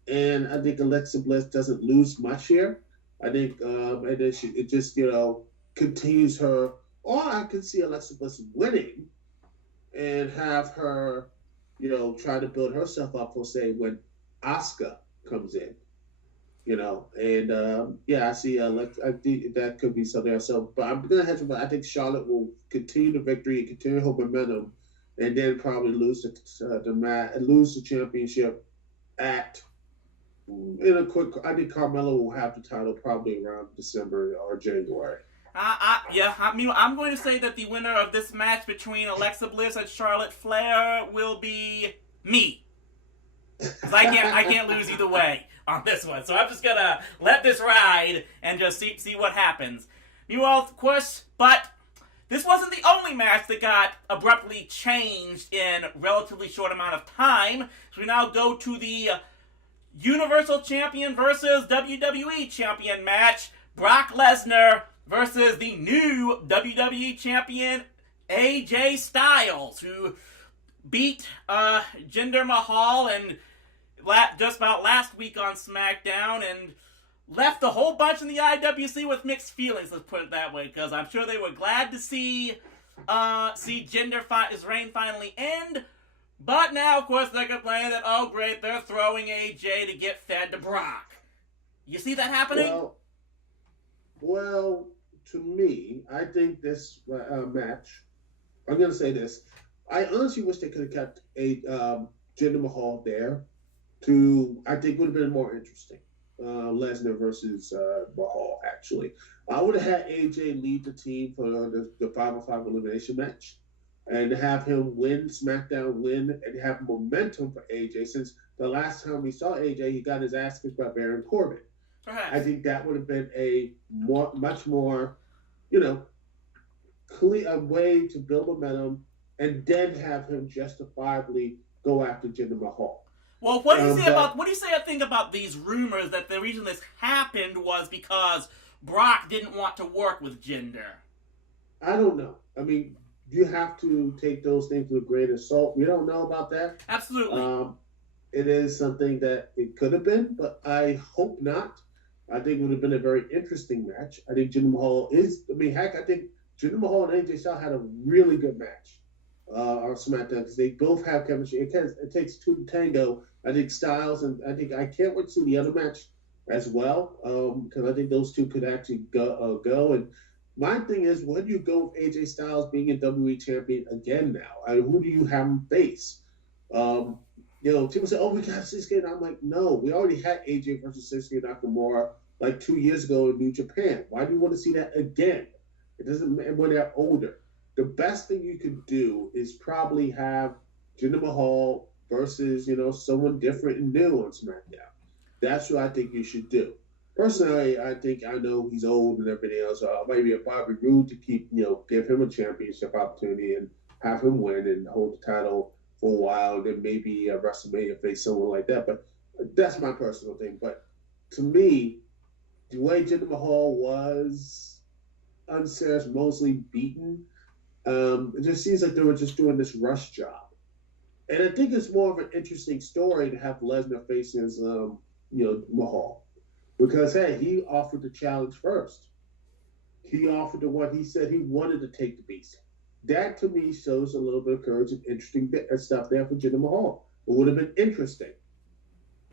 and I think Alexa Bliss doesn't lose much here. I think and then it just continues her. Or I could see Alexa Bliss winning, and have her, try to build herself up for, say, when Asuka comes in. I see. I think that could be something else. So, but I'm gonna have to. But I think Charlotte will continue the victory and continue her momentum, and then probably lose the championship in a quick. I think Carmella will have the title probably around December or January. I'm going to say that the winner of this match between Alexa Bliss and Charlotte Flair will be me. Because I can't lose either way on this one. So I'm just going to let this ride and just see what happens. Meanwhile, of course, but this wasn't the only match that got abruptly changed in a relatively short amount of time. So we now go to the Universal Champion versus WWE Champion match. Brock Lesnar versus the new WWE Champion AJ Styles, who beat Jinder Mahal and just about last week on SmackDown, and left a whole bunch in the IWC with mixed feelings, let's put it that way, because I'm sure they were glad to see his reign finally end. But now, of course, they're complaining that, oh great, they're throwing AJ to get fed to Brock. You see that happening? Well, to me, I think this match, I'm going to say this, I honestly wish they could have kept Jinder Mahal there I think would have been more interesting. Lesnar versus Mahal, actually. I would have had AJ lead the team for the 5-on-5 elimination match and have him win SmackDown, and have momentum for AJ, since the last time we saw AJ, he got his ass kicked by Baron Corbin. Perhaps. I think that would have been a much more, clear way to build momentum, and then have him justifiably go after Jinder Mahal. Well, what do you say about these rumors that the reason this happened was because Brock didn't want to work with Jinder? I don't know. I mean, you have to take those things with a grain of salt. We don't know about that. Absolutely. It is something that it could have been, but I hope not. I think it would have been a very interesting match. I think Jinder Mahal I think Jinder Mahal and AJ Styles had a really good match on SmackDown, because they both have chemistry. It takes two to tango. I think Styles, and I can't wait to see the other match as well, because I think those two could actually go. And my thing is, when do you go with AJ Styles being a WWE champion again now? Who do you have him face? People say, "Oh, we got Shinsuke." I'm like, no, we already had AJ versus Shinsuke Nakamura like 2 years ago in New Japan. Why do you want to see that again? It doesn't matter when they're older. The best thing you could do is probably have Jinder Mahal versus, someone different and new on SmackDown. That's what I think you should do. Personally, I know he's old and everything else. Maybe it Bobby Roode to keep, give him a championship opportunity and have him win and hold the title for a while, and then maybe WrestleMania face someone like that. But that's my personal thing. But to me, the way Jinder Mahal was unceremoniously beaten, it just seems like they were just doing this rush job. And I think it's more of an interesting story to have Lesnar faces, Mahal. Because, hey, he offered the challenge first. He offered the one he said he wanted to take the beast. That, to me, shows a little bit of courage and interesting stuff there for Jinder Mahal. It would have been interesting.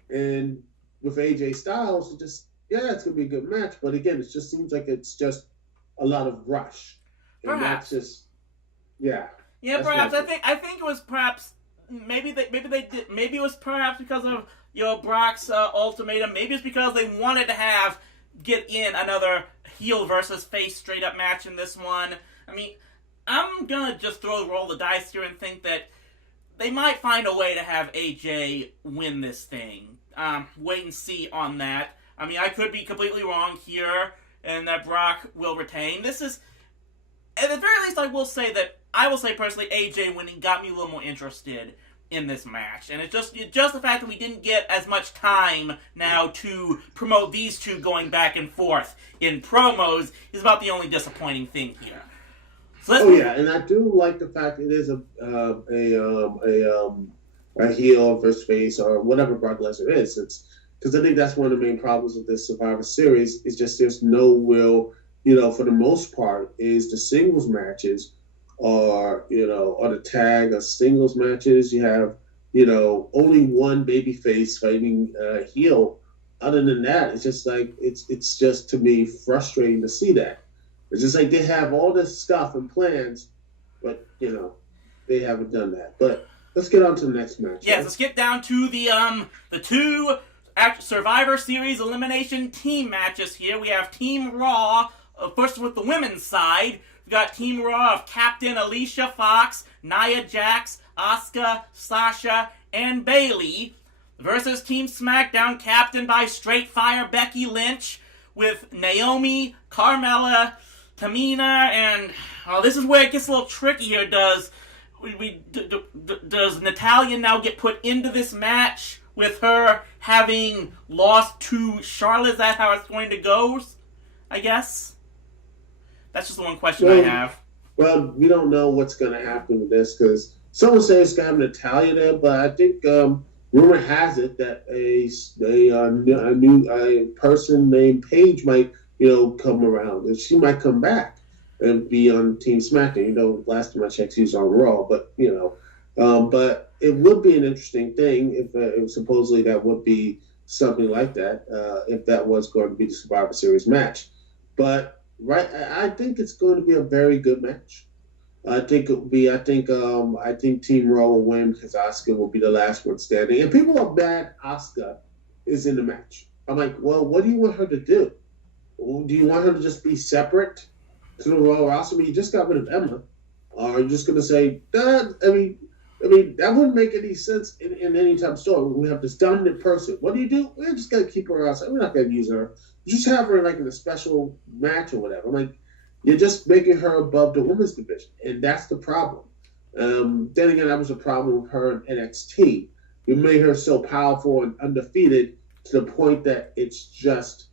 And with AJ Styles, it's going to be a good match. But, again, it just seems like it's just a lot of rush. And perhaps. That's just, yeah. Yeah, perhaps. I think it was perhaps... Maybe it was perhaps because of Brock's ultimatum. Maybe it's because they wanted to get in another heel versus face straight up match in this one. I mean, I'm gonna just roll the dice here and think that they might find a way to have AJ win this thing. Wait and see on that. I mean, I could be completely wrong here, and that Brock will retain. This is, at the very least, I will say personally, AJ winning got me a little more interested in this match. And it's just the fact that we didn't get as much time now to promote these two going back and forth in promos is about the only disappointing thing here. So and I do like the fact it is a heel versus face or whatever Brock Lesnar is. It's because I think that's one of the main problems with this Survivor Series is just there's no real, for the most part, is the singles matches or the tag or singles matches. You have, only one baby face fighting heel. Other than that, it's just like it's just to me frustrating to see that. It's just like they have all this stuff and plans, but they haven't done that. But let's get on to the next match. Yes, let's get down to the two Survivor Series elimination team matches here. We have Team Raw, first with the women's side. We got Team Raw of Captain Alicia Fox, Nia Jax, Asuka, Sasha, and Bayley versus Team SmackDown, captained by Straight Fire Becky Lynch, with Naomi, Carmella, Tamina, and this is where it gets a little tricky here. Does Natalya now get put into this match with her having lost to Charlotte? Is that how it's going to go? I guess that's just the one question I have. Well, we don't know what's going to happen with this because someone says it's going to have Natalya there, but I think rumor has it that a new person named Paige might come around, and she might come back and be on Team SmackDown. Last time I checked, she was on Raw, but but it would be an interesting thing if supposedly that would be something like that if that was going to be the Survivor Series match. But I think it's going to be a very good match. I think it will be. I think Team Raw will win because Asuka will be the last one standing. And people are mad Asuka is in the match. I'm like, well, what do you want her to do? Do you want her to just be separate to the Royal roster? I mean, you just got rid of Emma. Or are you just going to say, I mean, that wouldn't make any sense in any type of story. We have this dominant person. What do? We're just going to keep her outside. We're not going to use her. Just have her like in a special match or whatever. I'm like, you're just making her above the women's division. And that's the problem. Then again, that was a problem with her in NXT. You made her so powerful and undefeated to the point that it's just,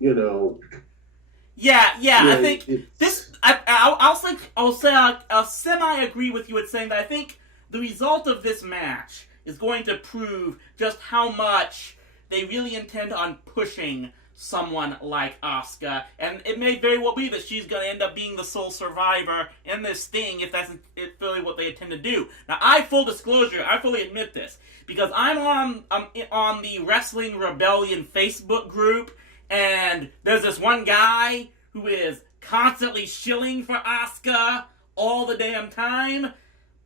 I think this. I'll semi agree with you at saying that I think the result of this match is going to prove just how much they really intend on pushing someone like Asuka, and it may very well be that she's going to end up being the sole survivor in this thing if that's really what they intend to do. Now, I fully admit this because I'm on the Wrestling Rebellion Facebook group, and there's this one guy who is constantly shilling for Asuka all the damn time.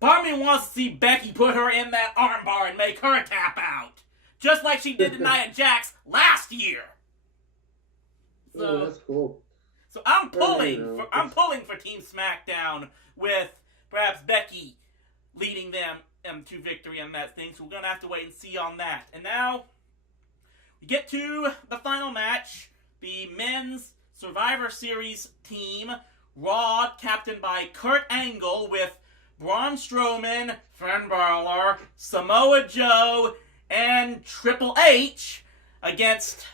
Part of me wants to see Becky put her in that armbar and make her tap out, just like she did to Nia Jax last year. So that's cool. So I'm pulling for Team SmackDown with perhaps Becky leading them to victory on that thing. So we're gonna have to wait and see on that. And now we get to the final match, the men's Survivor Series team, Raw, captained by Kurt Angle, with Braun Strowman, Finn Balor, Samoa Joe, and Triple H, against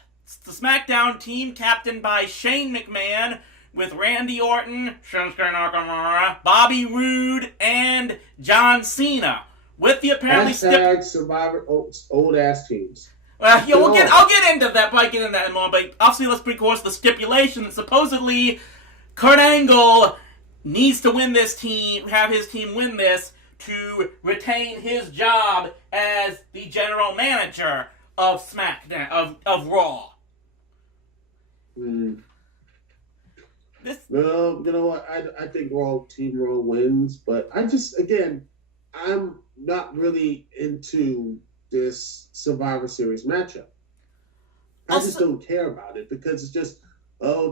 the SmackDown team, captained by Shane McMahon, with Randy Orton, Shinsuke Nakamura, Bobby Roode, and John Cena. With the apparently Survivor old ass teams. Well, I'll get into that, but I get into that in a moment. But obviously, let's bring forth the stipulation that supposedly Kurt Angle needs to win this team, have his team win this to retain his job as the general manager of SmackDown of Raw. Well, you know what? I think Team Raw wins, but I'm not really into this Survivor Series matchup. I just don't care about it because it's just,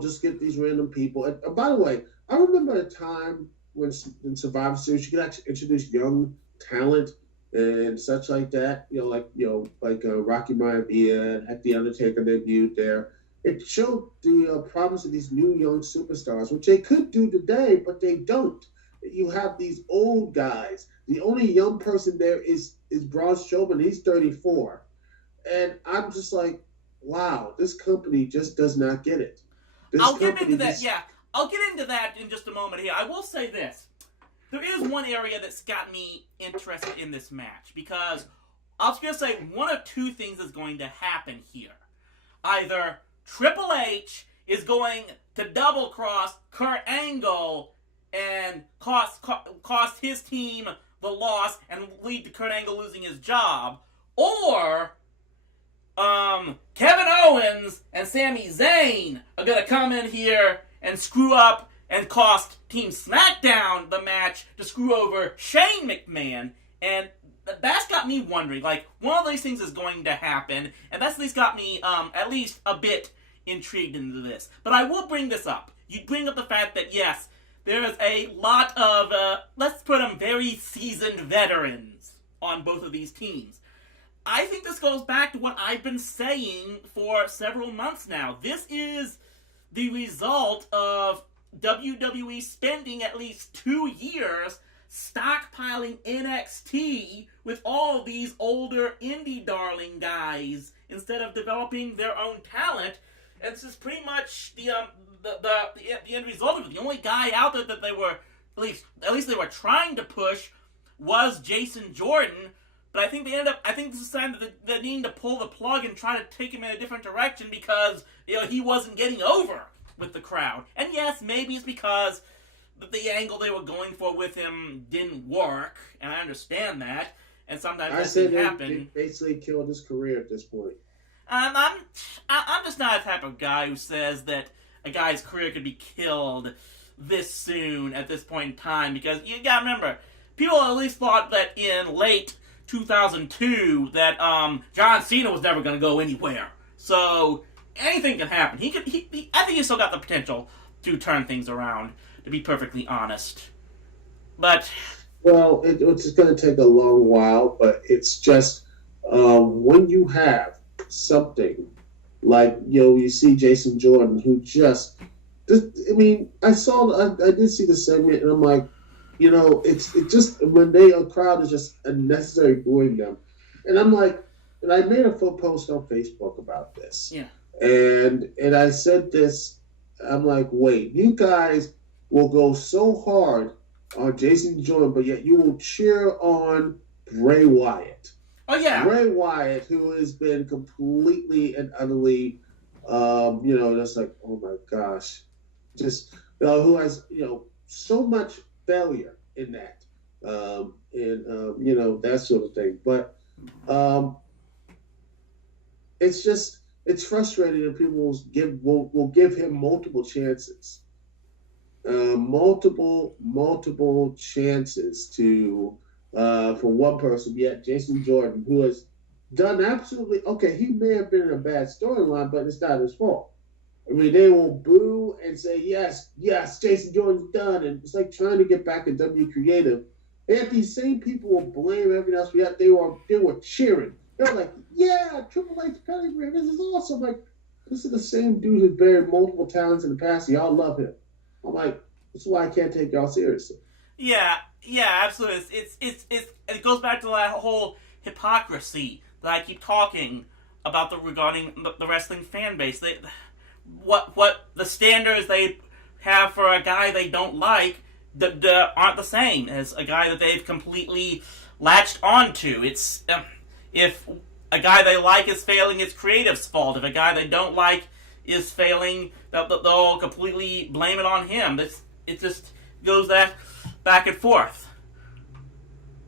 just get these random people. And by the way, I remember a time when in Survivor Series you could actually introduce young talent and such like that. Like Rocky Maivia had The Undertaker debuted there. It showed the promise of these new young superstars, which they could do today, but they don't. You have these old guys The only young person there is Braun Strowman. He's 34. And I'm just like, wow, this company just does not get it. I'll get into that, yeah. I'll get into that in just a moment here. I will say this. There is one area that's got me interested in this match, because I was going to say one of two things is going to happen here. Either Triple H is going to double-cross Kurt Angle and cost his team the loss and lead to Kurt Angle losing his job, or Kevin Owens and Sami Zayn are going to come in here and screw up and cost Team SmackDown the match to screw over Shane McMahon. And that's got me wondering, like, one of these things is going to happen, and that's at least got me at least a bit intrigued into this. But I will bring this up. You bring up the fact that, yes, there is a lot of, let's put them, very seasoned veterans on both of these teams. I think this goes back to what I've been saying for several months now. This is the result of WWE spending at least 2 years stockpiling NXT with all of these older indie darling guys instead of developing their own talent. And this is pretty much the end result of it. The only guy out there that they were, at least they were trying to push, was Jason Jordan. But I think they ended up, I think this is a sign that they're needing to pull the plug and try to take him in a different direction, because, he wasn't getting over with the crowd. And yes, maybe it's because the angle they were going for with him didn't work, and I understand that. And sometimes that didn't happen. They basically killed his career at this point. I'm just not the type of guy who says that a guy's career could be killed this soon at this point in time, because you gotta remember, people at least thought that in late 2002 that John Cena was never gonna go anywhere. So anything can happen. I think he's still got the potential to turn things around, to be perfectly honest. But well, it's going to take a long while, but it's just when you have something like, you see Jason Jordan, who just I did see the segment, and I'm like, it's just when a crowd is just unnecessary booing them, and I'm like, and I made a full post on Facebook about this, yeah, and I said this, I'm like, wait, you guys will go so hard on Jason Jordan, but yet you will cheer on Bray Wyatt. Oh yeah, Bray Wyatt, who has been completely and utterly, just like, oh my gosh, just who has so much failure in that, that sort of thing. But it's frustrating that people will give him multiple chances. Multiple chances to for one person. Yet Jason Jordan, who has done absolutely okay, he may have been in a bad storyline, but it's not his fault. I mean, they will boo and say, yes, Jason Jordan's done, and it's like trying to get back at W Creative. And yet these same people will blame everything else. Yet they were cheering. They were like, yeah, Triple H pedigree, this is awesome. Like, this is the same dude who's buried multiple talents in the past. Y'all love him. I'm like, that's why I can't take y'all seriously. Yeah, absolutely. It goes back to that whole hypocrisy that I keep talking about regarding the wrestling fan base. What the standards they have for a guy they don't like aren't the same as a guy that they've completely latched onto. It's if a guy they like is failing, it's creative's fault. If a guy they don't like is failing, they'll completely blame it on him. It just goes that back and forth.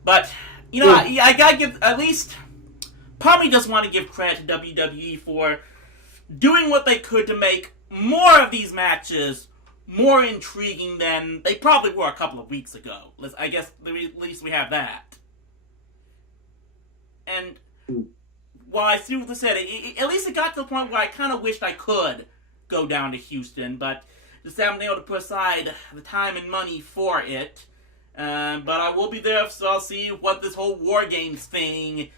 But, I gotta give, at least, probably just want to give credit to WWE for doing what they could to make more of these matches more intriguing than they probably were a couple of weeks ago. I guess at least we have that. And while I see what they said, at least it got to the point where I kind of wished I could go down to Houston, but just haven't been able to put aside the time and money for it. But I will be there, so I'll see what this whole War Games thing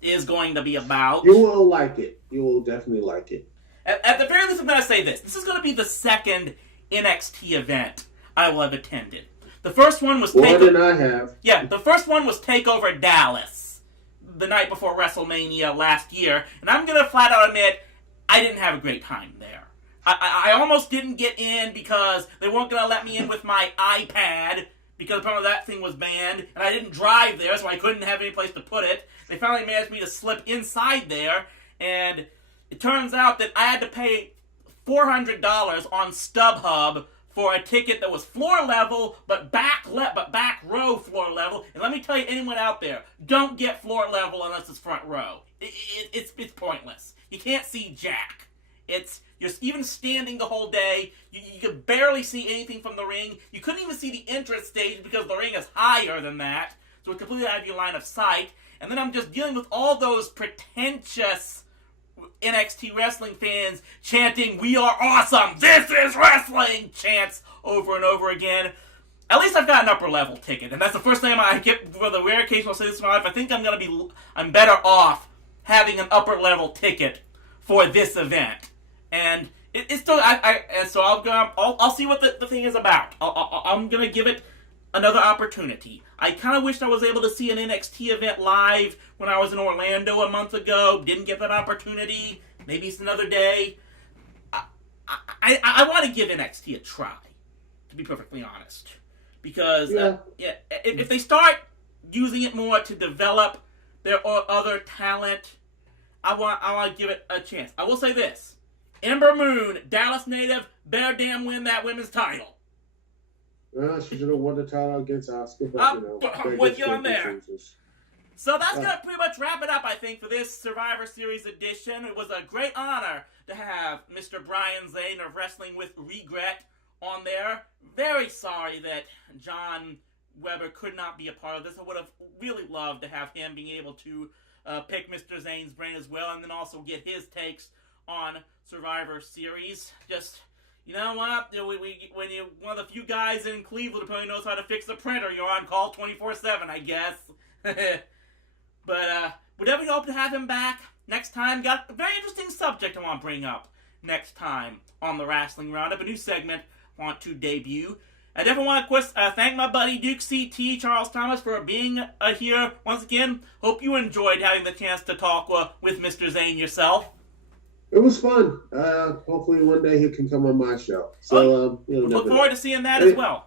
is going to be about. You will like it. You will definitely like it. At the very least, I'm going to say this. This is going to be the second NXT event I will have attended. The first one was More than I have. Yeah, the first one was TakeOver Dallas, the night before WrestleMania last year, and I'm gonna flat out admit I didn't have a great time there. I almost didn't get in because they weren't gonna let me in with my iPad because apparently that thing was banned, and I didn't drive there, so I couldn't have any place to put it. They finally managed me to slip inside there, and it turns out that I had to pay $400 on StubHub for a ticket that was floor level, but back row floor level. And let me tell you, anyone out there, don't get floor level unless it's front row. It's pointless. You can't see jack. You're even standing the whole day. You could barely see anything from the ring. You couldn't even see the entrance stage because the ring is higher than that, so it's completely out of your line of sight. And then I'm just dealing with all those pretentious NXT wrestling fans chanting, "We are awesome! This is wrestling!" chants over and over again. At least I've got an upper level ticket, and that's the first time I get, for the rare occasion I'll say this in my life, I think I'm better off having an upper level ticket for this event. And it's still, so I'll see what the thing is about. I'm gonna give it another opportunity. I kind of wished I was able to see an NXT event live when I was in Orlando a month ago. Didn't get that opportunity. Maybe it's another day. I want to give NXT a try, to be perfectly honest. Because if they start using it more to develop their other talent, I want to give it a chance. I will say this. Ember Moon, Dallas native, better damn win that women's title. Well, she should have won the title against Asuka, but I'm with you on there. So that's going to pretty much wrap it up, I think, for this Survivor Series edition. It was a great honor to have Mr. Brian Zane of Wrestling With Wregret on there. Very sorry that John Weber could not be a part of this. I would have really loved to have him being able to pick Mr. Zane's brain as well, and then also get his takes on Survivor Series. Just, you know what? When you're one of the few guys in Cleveland who probably knows how to fix a printer, you're on call 24/7, I guess. But we definitely hope to have him back next time. Got a very interesting subject I want to bring up next time on the Wrestling Roundup. A new segment I want to debut. I definitely want to thank my buddy DukeCT, Charles Thomas, for being here once again. Hope you enjoyed having the chance to talk with Mr. Zane yourself. It was fun. Hopefully one day he can come on my show. So look forward to seeing that as well.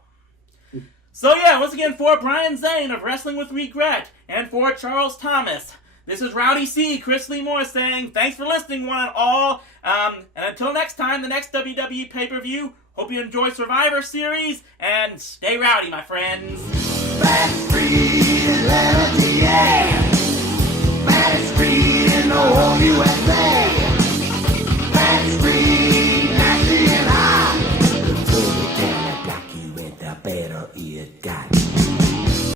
So yeah, once again, for Brian Zane of Wrestling With Wregret, and for Charles Thomas, this is Rowdy C, Chris Lee Moore saying thanks for listening, one and all. And until next time, the next WWE pay-per-view, hope you enjoy Survivor Series, and stay rowdy, my friends. Back free, yeah.